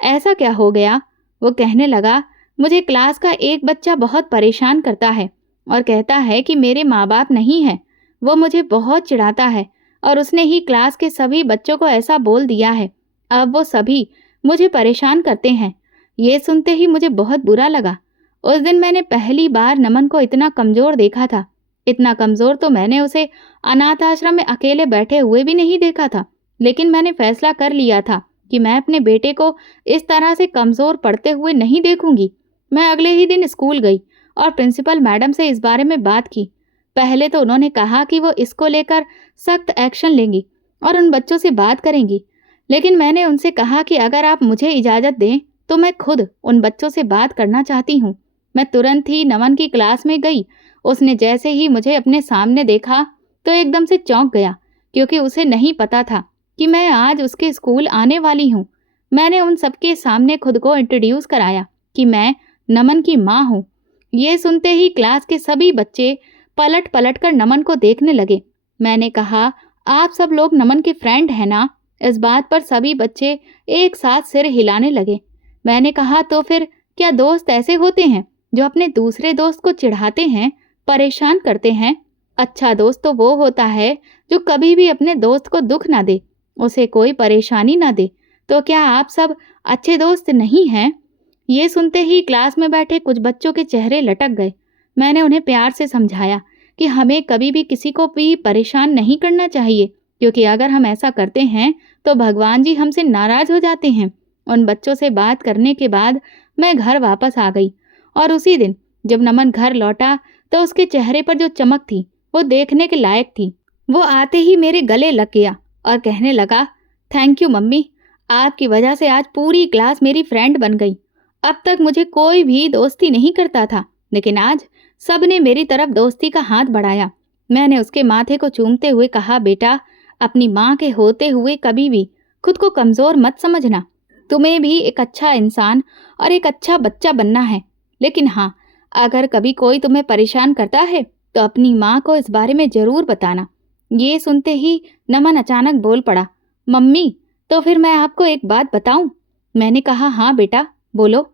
ऐसा क्या हो गया? वो कहने लगा, मुझे क्लास का एक बच्चा बहुत परेशान करता है और कहता है कि मेरे माँ बाप नहीं है। वो मुझे बहुत चिढ़ाता है और उसने ही क्लास के सभी बच्चों को ऐसा बोल दिया है। अब वो सभी मुझे परेशान करते हैं। ये सुनते ही मुझे बहुत बुरा लगा। उस दिन मैंने पहली बार नमन को इतना कमजोर देखा था। इतना कमजोर तो मैंने उसे अनाथ आश्रम में अकेले बैठे हुए भी नहीं देखा था। लेकिन मैंने फैसला कर लिया था कि मैं अपने बेटे को इस तरह से कमजोर पड़ते हुए नहीं देखूंगी। मैं अगले ही दिन स्कूल गई और प्रिंसिपल मैडम से इस बारे में बात की। पहले तो उन्होंने कहा कि वो इसको लेकर सख्त एक्शन लेंगी और उन बच्चों से बात करेंगी। लेकिन मैंने उनसे कहा कि अगर आप मुझे इजाज़त दें तो मैं खुद उन बच्चों से बात करना चाहती हूँ। मैं तुरंत ही नमन की क्लास में गई। उसने जैसे ही मुझे अपने सामने देखा तो एकदम से चौंक गया, क्योंकि उसे नहीं पता था कि मैं आज उसके स्कूल आने वाली हूँ। मैंने उन सबके सामने खुद को इंट्रोड्यूस कराया कि मैं नमन की माँ हूँ। ये सुनते ही क्लास के सभी बच्चे पलट पलट कर नमन को देखने लगे। मैंने कहा, आप सब लोग नमन के फ्रेंड हैं ना? इस बात पर सभी बच्चे एक साथ सिर हिलाने लगे। मैंने कहा, तो फिर क्या दोस्त ऐसे होते हैं जो अपने दूसरे दोस्त को चिढ़ाते हैं, परेशान करते हैं? अच्छा दोस्त तो वो होता है जो कभी भी अपने दोस्त को दुख ना दे, उसे कोई परेशानी ना दे। तो क्या आप सब अच्छे दोस्त नहीं हैं? ये सुनते ही क्लास में बैठे कुछ बच्चों के चेहरे लटक गए। मैंने उन्हें प्यार से समझाया कि हमें कभी भी किसी को भी परेशान नहीं करना चाहिए, क्योंकि अगर हम ऐसा करते हैं तो भगवान जी हमसे नाराज हो जाते हैं। उन बच्चों से बात करने के बाद मैं घर वापस आ गई और उसी दिन जब नमन घर लौटा तो उसके चेहरे पर जो चमक थी वो देखने के लायक थी। वो आते ही मेरे गले लग गया और कहने लगा, थैंक यू मम्मी, आपकी वजह से आज पूरी क्लास मेरी फ्रेंड बन गई। अब तक मुझे कोई भी दोस्ती नहीं करता था, लेकिन आज सबने मेरी तरफ दोस्ती का हाथ बढ़ाया। मैंने उसके माथे को चूमते हुए कहा, बेटा, अपनी माँ के होते हुए कभी भी खुद को कमज़ोर मत समझना। तुम्हें भी एक अच्छा इंसान और एक अच्छा बच्चा बनना है। लेकिन हाँ, अगर कभी कोई तुम्हें परेशान करता है तो अपनी माँ को इस बारे में ज़रूर बताना। ये सुनते ही नमन अचानक बोल पड़ा, मम्मी, तो फिर मैं आपको एक बात बताऊं? मैंने कहा, हाँ बेटा, बोलो।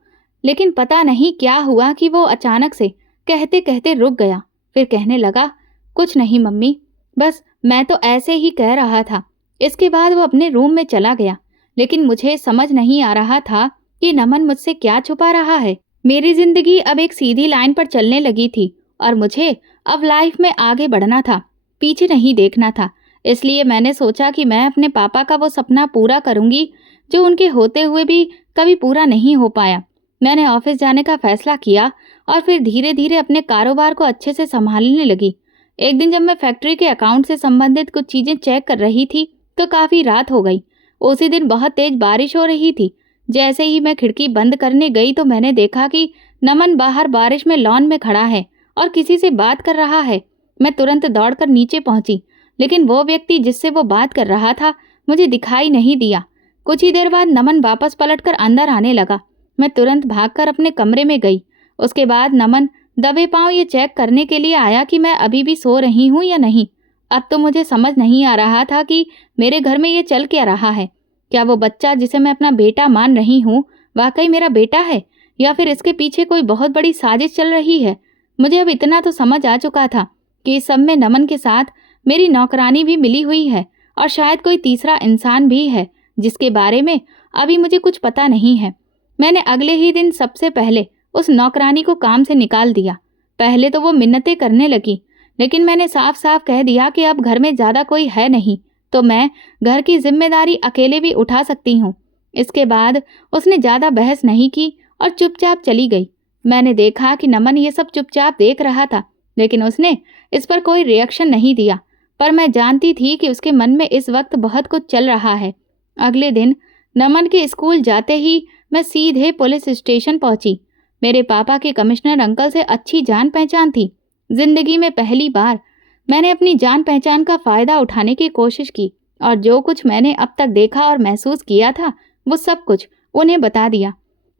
लेकिन पता नहीं क्या हुआ कि वो अचानक से कहते कहते रुक गया। फिर कहने लगा, कुछ नहीं मम्मी, बस मैं तो ऐसे ही कह रहा था। इसके बाद वो अपने रूम में चला गया। लेकिन मुझे समझ नहीं आ रहा था कि नमन मुझसे क्या छुपा रहा है। मेरी जिंदगी अब एक सीधी लाइन पर चलने लगी थी और मुझे अब लाइफ में आगे बढ़ना था, पीछे नहीं देखना था। इसलिए मैंने सोचा कि मैं अपने पापा का वो सपना पूरा करूंगी जो उनके होते हुए भी कभी पूरा नहीं हो पाया। मैंने ऑफिस जाने का फैसला किया और फिर धीरे धीरे अपने कारोबार को अच्छे से संभालने लगी। एक दिन जब मैं फैक्ट्री के अकाउंट से संबंधित कुछ चीजें चेक कर रही थी तो काफी रात हो गई। उसी दिन बहुत तेज बारिश हो रही थी। जैसे ही मैं खिड़की बंद करने गई तो मैंने देखा कि नमन बाहर बारिश में लॉन में खड़ा है और किसी से बात कर रहा है। मैं तुरंत दौड़कर नीचे पहुंची, लेकिन वो व्यक्ति जिससे वो बात कर रहा था मुझे दिखाई नहीं दिया। कुछ ही देर बाद नमन वापस पलटकर अंदर आने लगा। मैं तुरंत भागकर अपने कमरे में गई। उसके बाद नमन दबे पांव ये चेक करने के लिए आया कि मैं अभी भी सो रही हूँ या नहीं। अब तो मुझे समझ नहीं आ रहा था कि मेरे घर में ये चल क्या रहा है। क्या वो बच्चा जिसे मैं अपना बेटा मान रही हूँ वाकई मेरा बेटा है, या फिर इसके पीछे कोई बहुत बड़ी साजिश चल रही है। मुझे अब इतना तो समझ आ चुका था कि इस सब में नमन के साथ मेरी नौकरानी भी मिली हुई है और शायद कोई तीसरा इंसान भी है जिसके बारे में अभी मुझे कुछ पता नहीं है। मैंने अगले ही दिन सबसे पहले उस नौकरानी को काम से निकाल दिया। पहले तो वो मिन्नतें करने लगी, लेकिन मैंने साफ साफ कह दिया कि अब घर में ज़्यादा कोई है नहीं, तो मैं घर की जिम्मेदारी अकेले भी उठा सकती हूँ। इसके बाद उसने ज़्यादा बहस नहीं की और चुपचाप चली गई। मैंने देखा कि नमन ये सब चुपचाप देख रहा था, लेकिन उसने इस पर कोई रिएक्शन नहीं दिया। पर मैं जानती थी कि उसके मन में इस वक्त बहुत कुछ चल रहा है। अगले दिन नमन के स्कूल जाते ही मैं सीधे पुलिस स्टेशन पहुंची। मेरे पापा के कमिश्नर अंकल से अच्छी जान पहचान थी। जिंदगी में पहली बार मैंने अपनी जान पहचान का फ़ायदा उठाने की कोशिश की और जो कुछ मैंने अब तक देखा और महसूस किया था वो सब कुछ उन्हें बता दिया।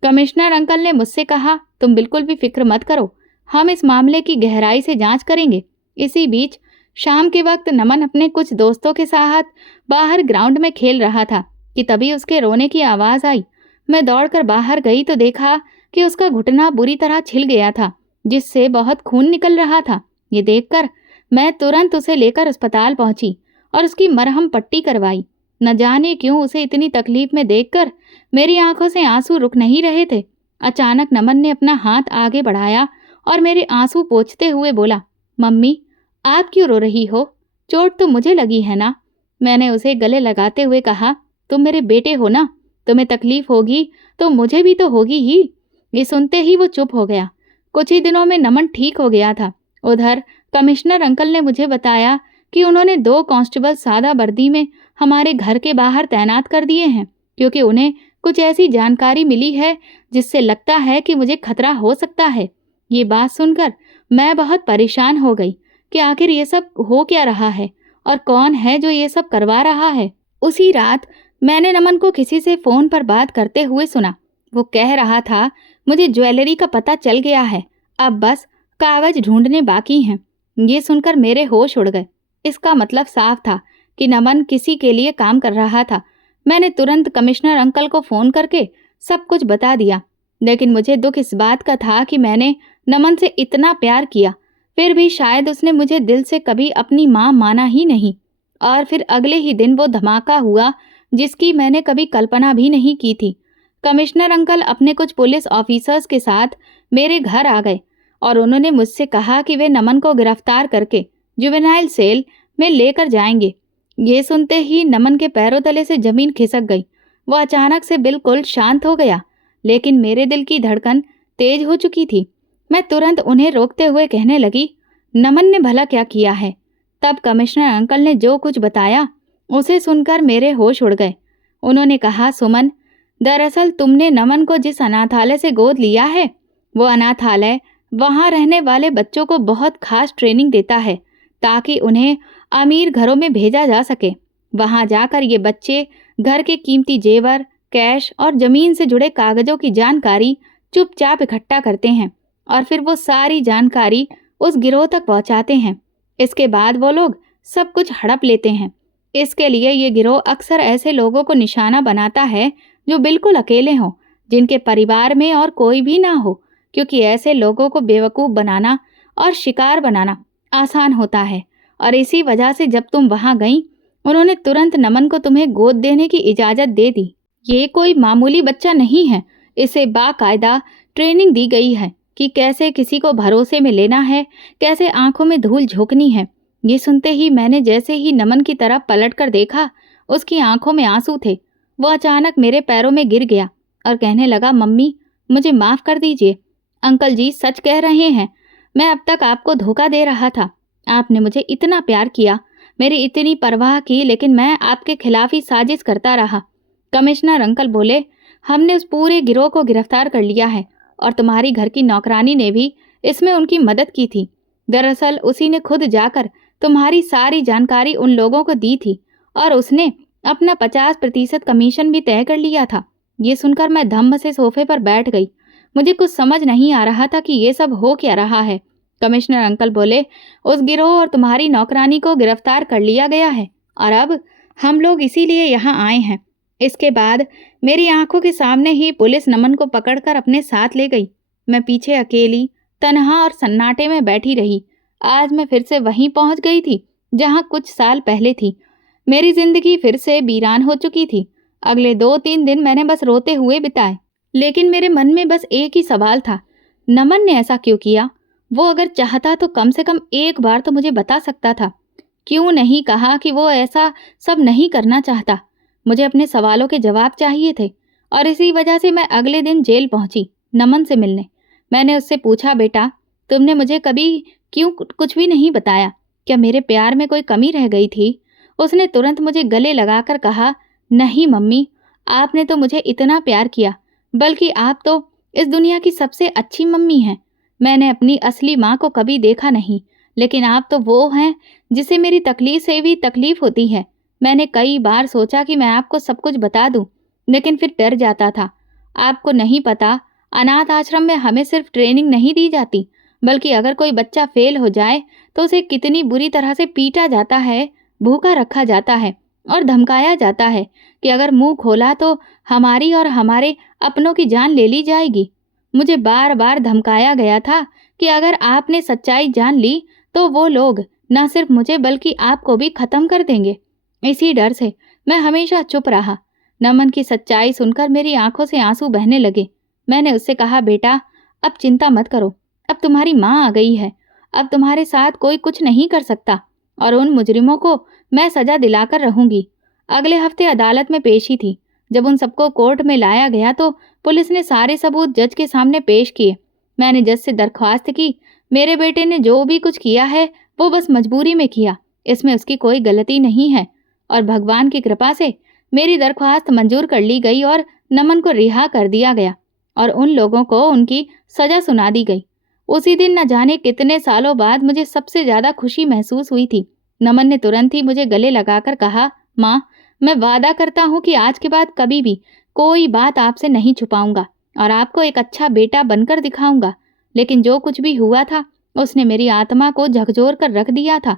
कमिश्नर अंकल ने मुझसे कहा, तुम बिल्कुल भी फिक्र मत करो, हम इस मामले की गहराई से जांच करेंगे। इसी बीच शाम के वक्त नमन अपने कुछ दोस्तों के साथ बाहर ग्राउंड में खेल रहा था कि तभी उसके रोने की आवाज़ आई। मैं दौड़कर बाहर गई तो देखा कि उसका घुटना बुरी तरह छिल गया था, जिससे बहुत खून निकल रहा था। ये देखकर मैं तुरंत उसे लेकर अस्पताल पहुंची और उसकी मरहम पट्टी करवाई। न जाने क्यों उसे इतनी तकलीफ में देखकर मेरी आंखों से आंसू रुक नहीं रहे थे। अचानक नमन ने अपना हाथ आगे बढ़ाया और मेरे आंसू पोंछते हुए बोला, मम्मी आप क्यों रो रही हो? चोट तो मुझे लगी है ना? मैंने उसे गले लगाते हुए कहा, तुम मेरे बेटे हो ना, तुम्हें तकलीफ होगी तो मुझे भी तो होगी ही। ये सुनते ही वो चुप हो गया। कुछ ही दिनों में नमन ठीक हो गया था। उधर कमिश्नर अंकल ने मुझे बताया कि उन्होंने 2 कांस्टेबल सादा वर्दी में हमारे घर के बाहर तैनात कर दिए हैं, क्योंकि उन्हें कुछ ऐसी जानकारी मिली है जिससे लगता है कि मुझे खतरा हो सकता है। ये बात सुनकर मैं बहुत परेशान हो गई कि आखिर ये सब हो क्या रहा है और कौन है जो ये सब करवा रहा है। उसी रात मैंने नमन को किसी से फ़ोन पर बात करते हुए सुना। वो कह रहा था, मुझे ज्वेलरी का पता चल गया है, अब बस कागज ढूंढने बाकी हैं। ये सुनकर मेरे होश उड़ गए। इसका मतलब साफ था कि नमन किसी के लिए काम कर रहा था। मैंने तुरंत कमिश्नर अंकल को फ़ोन करके सब कुछ बता दिया, लेकिन मुझे दुख इस बात का था कि मैंने नमन से इतना प्यार किया, फिर भी शायद उसने मुझे दिल से कभी अपनी माँ माना ही नहीं। और फिर अगले ही दिन वो धमाका हुआ जिसकी मैंने कभी कल्पना भी नहीं की थी। कमिश्नर अंकल अपने कुछ पुलिस ऑफिसर्स के साथ मेरे घर आ गए और उन्होंने मुझसे कहा कि वे नमन को गिरफ्तार करके जुवेनाइल सेल में लेकर जाएंगे। ये सुनते ही नमन के पैरों तले से जमीन खिसक गई। वो अचानक से बिल्कुल शांत हो गया, लेकिन मेरे दिल की धड़कन तेज हो चुकी थी। मैं तुरंत उन्हें रोकते हुए कहने लगी, नमन ने भला क्या किया है? तब कमिश्नर अंकल ने जो कुछ बताया उसे सुनकर मेरे होश उड़ गए। उन्होंने कहा, सुमन, दरअसल तुमने नमन को जिस अनाथालय से गोद लिया है, वो अनाथालय वहाँ रहने वाले बच्चों को बहुत खास ट्रेनिंग देता है ताकि उन्हें अमीर घरों में भेजा जा सके। वहाँ जाकर ये बच्चे घर के कीमती जेवर, कैश और ज़मीन से जुड़े कागज़ों की जानकारी चुपचाप इकट्ठा करते हैं और फिर वो सारी जानकारी उस गिरोह तक पहुँचाते हैं। इसके बाद वो लोग सब कुछ हड़प लेते हैं। इसके लिए ये गिरोह अक्सर ऐसे लोगों को निशाना बनाता है जो बिल्कुल अकेले हों, जिनके परिवार में और कोई भी ना हो, क्योंकि ऐसे लोगों को बेवकूफ़ बनाना और शिकार बनाना आसान होता है। और इसी वजह से जब तुम वहाँ गई, उन्होंने तुरंत नमन को तुम्हें गोद देने की इजाज़त दे दी। ये कोई मामूली बच्चा नहीं है, इसे बाकायदा ट्रेनिंग दी गई है। कि कैसे किसी को भरोसे में लेना है, कैसे आंखों में धूल झोंकनी है। ये सुनते ही मैंने जैसे ही नमन की तरफ पलट कर देखा, उसकी आंखों में आंसू थे। वो अचानक मेरे पैरों में गिर गया और कहने लगा, मम्मी मुझे माफ़ कर दीजिए। अंकल जी सच कह रहे हैं, मैं अब तक आपको धोखा दे रहा था। आपने मुझे इतना प्यार किया, मेरी इतनी परवाह की, लेकिन मैं आपके खिलाफ ही साजिश करता रहा। कमिश्नर अंकल बोले, हमने उस पूरे गिरोह को गिरफ्तार कर लिया है और तुम्हारी घर की नौकरानी ने भी इसमें उनकी मदद की थी। दरअसल उसी ने खुद जाकर तुम्हारी सारी जानकारी उन लोगों को दी थी और उसने अपना 50% कमीशन भी तय कर लिया था। ये सुनकर मैं धम्म से सोफे पर बैठ गई। मुझे कुछ समझ नहीं आ रहा था कि ये सब हो क्या रहा है। कमिश्नर अंकल बोले, उस गिरोह और तुम्हारी नौकरानी को गिरफ्तार कर लिया गया है और अब हम लोग इसीलिए यहाँ आए हैं। इसके बाद मेरी आंखों के सामने ही पुलिस नमन को पकड़कर अपने साथ ले गई। मैं पीछे अकेली, तन्हा और सन्नाटे में बैठी रही। आज मैं फिर से वहीं पहुंच गई थी जहां कुछ साल पहले थी। मेरी जिंदगी फिर से वीरान हो चुकी थी। अगले 2-3 दिन मैंने बस रोते हुए बिताए, लेकिन मेरे मन में बस एक ही सवाल था, नमन ने ऐसा क्यों किया? वो अगर चाहता तो कम से कम एक बार तो मुझे बता सकता था। क्यों नहीं कहा कि वो ऐसा सब नहीं करना चाहता? मुझे अपने सवालों के जवाब चाहिए थे और इसी वजह से मैं अगले दिन जेल पहुंची नमन से मिलने। मैंने उससे पूछा, बेटा तुमने मुझे कभी क्यों कुछ भी नहीं बताया? क्या मेरे प्यार में कोई कमी रह गई थी? उसने तुरंत मुझे गले लगाकर कहा, नहीं मम्मी, आपने तो मुझे इतना प्यार किया, बल्कि आप तो इस दुनिया की सबसे अच्छी मम्मी हैं। मैंने अपनी असली माँ को कभी देखा नहीं, लेकिन आप तो वो हैं जिसे मेरी तकलीफ से भी तकलीफ होती है। मैंने कई बार सोचा कि मैं आपको सब कुछ बता दूं, लेकिन फिर डर जाता था। आपको नहीं पता, अनाथ आश्रम में हमें सिर्फ ट्रेनिंग नहीं दी जाती, बल्कि अगर कोई बच्चा फेल हो जाए तो उसे कितनी बुरी तरह से पीटा जाता है, भूखा रखा जाता है और धमकाया जाता है कि अगर मुंह खोला तो हमारी और हमारे अपनों की जान ले ली जाएगी। मुझे बार बार धमकाया गया था कि अगर आपने सच्चाई जान ली तो वो लोग न सिर्फ मुझे बल्कि आपको भी खत्म कर देंगे। इसी डर से मैं हमेशा चुप रहा। नमन की सच्चाई सुनकर मेरी आंखों से आंसू बहने लगे। मैंने उससे कहा, बेटा अब चिंता मत करो, अब तुम्हारी माँ आ गई है, अब तुम्हारे साथ कोई कुछ नहीं कर सकता और उन मुजरिमों को मैं सजा दिलाकर रहूंगी। अगले हफ्ते अदालत में पेशी थी। जब उन सबको कोर्ट में लाया गया तो पुलिस ने सारे सबूत जज के सामने पेश किए। मैंने जज से दरख्वास्त की, मेरे बेटे ने जो भी कुछ किया है वो बस मजबूरी में किया, इसमें उसकी कोई गलती नहीं है। और भगवान की कृपा से मेरी दरख्वास्त मंजूर कर ली गई और नमन को रिहा कर दिया गया और उन लोगों को उनकी सजा सुना दी गई। उसी दिन न जाने कितने सालों बाद मुझे सबसे ज्यादा खुशी महसूस हुई थी। नमन ने तुरंत ही मुझे गले लगाकर कहा, माँ मैं वादा करता हूँ कि आज के बाद कभी भी कोई बात आपसे नहीं छुपाऊंगा और आपको एक अच्छा बेटा बनकर दिखाऊंगा। लेकिन जो कुछ भी हुआ था उसने मेरी आत्मा को झकझोर कर रख दिया था।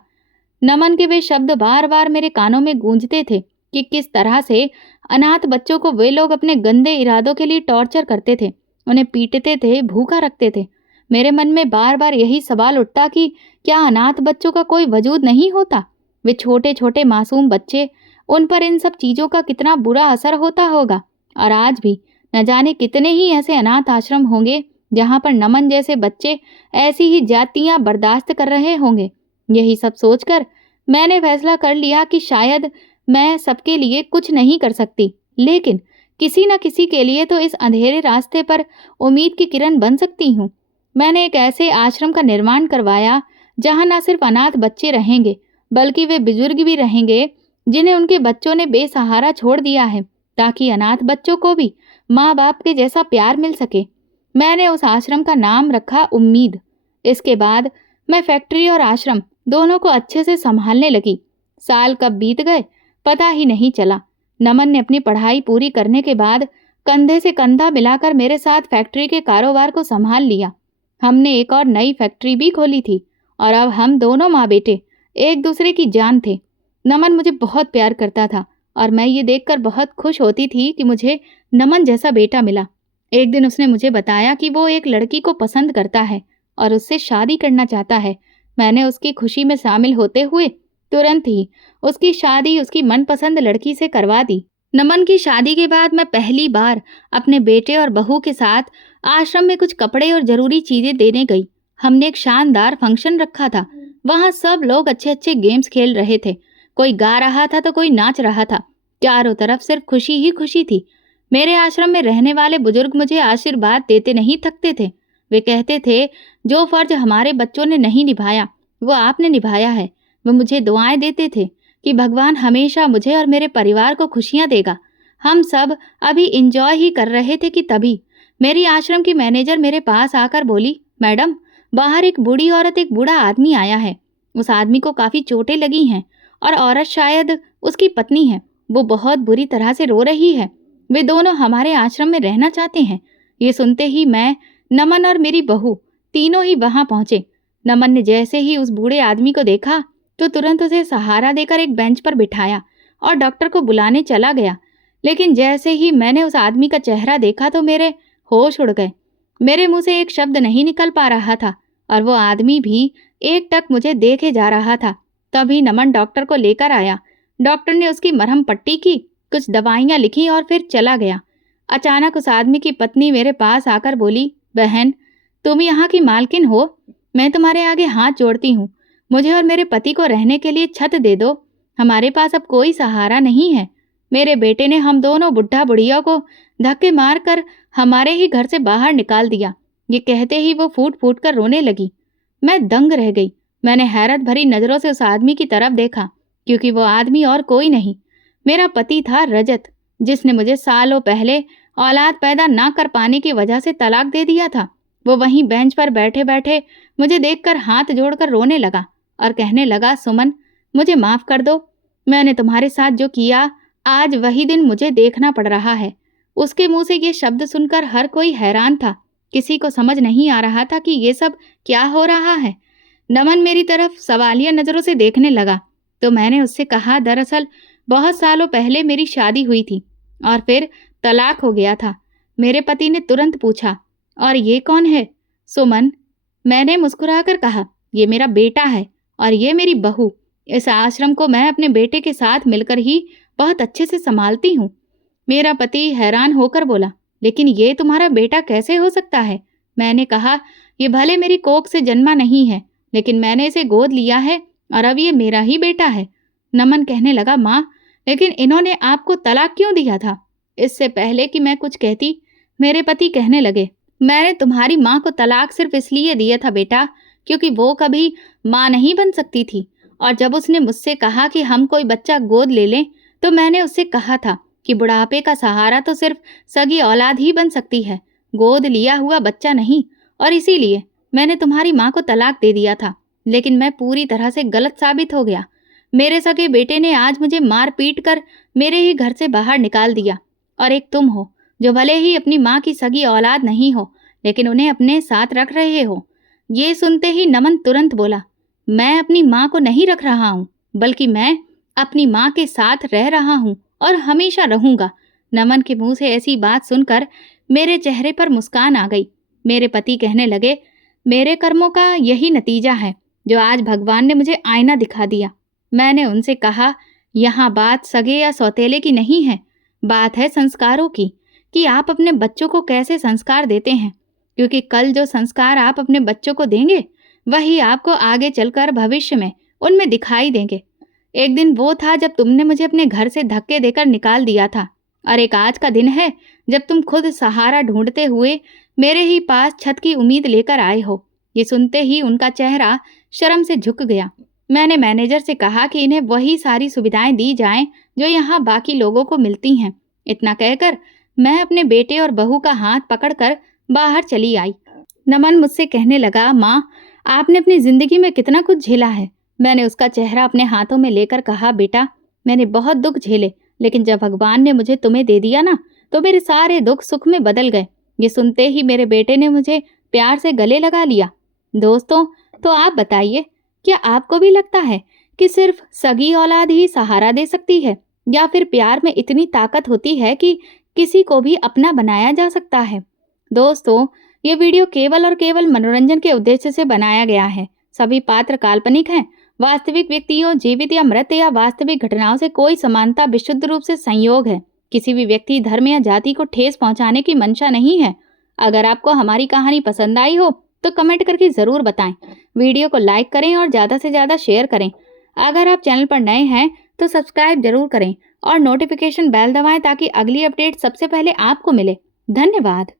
नमन के वे शब्द बार बार मेरे कानों में गूंजते थे कि किस तरह से अनाथ बच्चों को वे लोग अपने गंदे इरादों के लिए टॉर्चर करते थे, उन्हें पीटते थे, भूखा रखते थे। मेरे मन में बार बार यही सवाल उठता कि क्या अनाथ बच्चों का कोई वजूद नहीं होता? वे छोटे छोटे मासूम बच्चे, उन पर इन सब चीज़ों का कितना बुरा असर होता होगा। और आज भी न जाने कितने ही ऐसे अनाथ आश्रम होंगे जहाँ पर नमन जैसे बच्चे ऐसी ही जातियाँ बर्दाश्त कर रहे होंगे। यही सब सोचकर मैंने फैसला कर लिया कि शायद मैं सबके लिए कुछ नहीं कर सकती, लेकिन किसी न किसी के लिए तो इस अंधेरे रास्ते पर उम्मीद की किरण बन सकती हूँ। मैंने एक ऐसे आश्रम का निर्माण करवाया जहाँ न सिर्फ अनाथ बच्चे रहेंगे, बल्कि वे बुजुर्ग भी रहेंगे जिन्हें उनके बच्चों ने बेसहारा छोड़ दिया है, ताकि अनाथ बच्चों को भी माँ बाप के जैसा प्यार मिल सके। मैंने उस आश्रम का नाम रखा उम्मीद। इसके बाद मैं फैक्ट्री और आश्रम दोनों को अच्छे से संभालने लगी। साल कब बीत गए पता ही नहीं चला। नमन ने अपनी पढ़ाई पूरी करने के बाद कंधे से कंधा मिलाकर मेरे साथ फैक्ट्री के कारोबार को संभाल लिया। हमने एक और नई फैक्ट्री भी खोली थी और अब हम दोनों माँ बेटे एक दूसरे की जान थे। नमन मुझे बहुत प्यार करता था और मैं ये देखकर बहुत खुश होती थी कि मुझे नमन जैसा बेटा मिला। एक दिन उसने मुझे बताया कि वो एक लड़की को पसंद करता है और उससे शादी करना चाहता है। मैंने उसकी खुशी में शामिल होते हुए तुरंत ही उसकी शादी उसकी मनपसंद लड़की से करवा दी। नमन की शादी के बाद मैं पहली बार अपने बेटे और बहू के साथ आश्रम में कुछ कपड़े और जरूरी चीजें देने गई। हमने एक शानदार फंक्शन रखा था। वहां सब लोग अच्छे अच्छे गेम्स खेल रहे थे। कोई गा रहा था तो कोई नाच रहा था। चारों तरफ सिर्फ खुशी ही खुशी थी। मेरे आश्रम में रहने वाले बुजुर्ग मुझे आशीर्वाद देते नहीं थकते थे। वे कहते थे, जो फर्ज हमारे बच्चों ने नहीं निभाया वो आपने निभाया है। वे मुझे दुआएं देते थे कि भगवान हमेशा मुझे और मेरे परिवार को खुशियां देगा। हम सब अभी इंजॉय ही कर रहे थे कि तभी मेरी आश्रम की मैनेजर मेरे पास आकर बोली, मैडम, बाहर एक बूढ़ी औरत एक बूढ़ा आदमी आया है। उस आदमी को काफी चोटें लगी हैं और औरत शायद उसकी पत्नी है। वो बहुत बुरी तरह से रो रही है। वे दोनों हमारे आश्रम में रहना चाहते हैं। ये सुनते ही मैं, नमन और मेरी बहू तीनों ही वहां पहुंचे। नमन ने जैसे ही उस बूढ़े आदमी को देखा तो तुरंत उसे सहारा देकर एक बेंच पर बिठाया और डॉक्टर को बुलाने चला गया। लेकिन जैसे ही मैंने उस आदमी का चेहरा देखा तो मेरे होश उड़ गए। मेरे मुंह से एक शब्द नहीं निकल पा रहा था और वो आदमी भी एकटक मुझे देखे जा रहा था। तभी नमन डॉक्टर को लेकर आया। डॉक्टर ने उसकी मरहम पट्टी की, कुछ दवाइयां लिखी और फिर चला गया। अचानक उस आदमी की पत्नी मेरे पास आकर बोली, बहन, तुम यहाँ की मालकिन हो। मैं तुम्हारे आगे हाथ जोड़ती हूँ। मुझे और मेरे पति को रहने के लिए छत दे दो। हमारे पास अब कोई सहारा नहीं है। मेरे बेटे ने हम दोनों बुढ़ा बुढ़िया को धक्के मारकर हमारे ही घर से बाहर निकाल दिया। ये कहते ही वो फूट फूट कर रोने लगी। मैं दंग रह गई। मैंने हैरत भरी नजरों से उस आदमी की तरफ देखा, क्योंकि वो आदमी और कोई नहीं, मेरा पति था रजत, जिसने मुझे सालों पहले औलाद पैदा ना कर पाने की वजह से तलाक दे दिया था। वो वहीं बेंच पर बैठे बैठे मुझे देखकर हाथ जोड़कर रोने लगा और कहने लगा, सुमन, मुझे माफ कर दो। मैंने तुम्हारे साथ जो किया, आज वही दिन मुझे देखना पड़ रहा है। उसके मुंह से ये शब्द सुनकर हर कोई हैरान था। किसी को समझ नहीं आ रहा था कि ये सब क्या हो रहा है। नमन मेरी तरफ सवालिया नजरों से देखने लगा तो मैंने उससे कहा, दरअसल बहुत सालों पहले मेरी शादी हुई थी और फिर तलाक हो गया था। मेरे पति ने तुरंत पूछा, और ये कौन है? सुमन, मैंने मुस्कुराकर कहा, ये मेरा बेटा है और ये मेरी बहू। इस आश्रम को मैं अपने बेटे के साथ मिलकर ही बहुत अच्छे से संभालती हूँ। मेरा पति हैरान होकर बोला, लेकिन ये तुम्हारा बेटा कैसे हो सकता है? मैंने कहा, ये भले मेरी कोख से जन्मा नहीं है, लेकिन मैंने इसे गोद लिया है और अब ये मेरा ही बेटा है। नमन कहने लगा, माँ, लेकिन इन्होंने आपको तलाक क्यों दिया था? इससे पहले कि मैं कुछ कहती, मेरे पति कहने लगे, मैंने तुम्हारी माँ को तलाक सिर्फ इसलिए दिया था बेटा, क्योंकि वो कभी माँ नहीं बन सकती थी। और जब उसने मुझसे कहा कि हम कोई बच्चा गोद ले लें, तो मैंने उससे कहा था कि बुढ़ापे का सहारा तो सिर्फ सगी औलाद ही बन सकती है, गोद लिया हुआ बच्चा नहीं। और इसीलिए मैंने तुम्हारी माँ को तलाक दे दिया था। लेकिन मैं पूरी तरह से गलत साबित हो गया। मेरे सगे बेटे ने आज मुझे मार पीट कर मेरे ही घर से बाहर निकाल दिया। और एक तुम हो, जो भले ही अपनी माँ की सगी औलाद नहीं हो, लेकिन उन्हें अपने साथ रख रहे हो। ये सुनते ही नमन तुरंत बोला, मैं अपनी माँ को नहीं रख रहा हूँ, बल्कि मैं अपनी माँ के साथ रह रहा हूँ और हमेशा रहूंगा। नमन के मुंह से ऐसी बात सुनकर मेरे चेहरे पर मुस्कान आ गई। मेरे पति कहने लगे, मेरे कर्मों का यही नतीजा है जो आज भगवान ने मुझे आईना दिखा दिया। मैंने उनसे कहा, यहाँ बात सगे या सौतेले की नहीं है, बात है संस्कारों की, कि आप अपने बच्चों को कैसे संस्कार देते हैं। क्योंकि कल जो संस्कार आप अपने बच्चों को देंगे, वही आपको आगे चलकर भविष्य में उनमें दिखाई देंगे। एक दिन वो था जब तुमने मुझे अपने घर से धक्के देकर निकाल दिया था, और एक आज का दिन है जब तुम खुद सहारा ढूंढते हुए मेरे ही पास छत की उम्मीद लेकर आए हो। ये सुनते ही उनका चेहरा शर्म से झुक गया। मैंने मैनेजर से कहा कि इन्हें वही सारी सुविधाएं दी जाएं जो यहाँ बाकी लोगों को मिलती हैं। इतना कहकर मैं अपने बेटे और बहू का हाथ पकड़कर बाहर चली आई। नमन मुझसे कहने लगा, माँ, आपने अपनी जिंदगी में कितना कुछ झेला है। मैंने उसका चेहरा अपने हाथों में लेकर कहा, बेटा, मैंने बहुत दुख झेले, लेकिन जब भगवान ने मुझे तुम्हें दे दिया ना, तो मेरे सारे दुख सुख में बदल गए। ये सुनते ही मेरे बेटे ने मुझे प्यार से गले लगा लिया। दोस्तों, तो आप बताइए, क्या आपको भी लगता है कि सिर्फ सगी औलाद ही सहारा दे सकती है, या फिर प्यार में इतनी ताकत होती है कि किसी को भी अपना बनाया जा सकता है? दोस्तों, ये वीडियो केवल और केवल मनोरंजन के उद्देश्य से बनाया गया है। सभी पात्र काल्पनिक हैं। वास्तविक व्यक्तियों, जीवित या मृत या वास्तविक घटनाओं से कोई समानता विशुद्ध रूप से संयोग है। किसी भी व्यक्ति, धर्म या जाति को ठेस पहुंचाने की मंशा नहीं है। अगर आपको हमारी कहानी पसंद आई हो तो कमेंट करके ज़रूर बताएं। वीडियो को लाइक करें और ज़्यादा से ज़्यादा शेयर करें। अगर आप चैनल पर नए हैं तो सब्सक्राइब जरूर करें और नोटिफिकेशन बेल दबाएं ताकि अगली अपडेट सबसे पहले आपको मिले। धन्यवाद।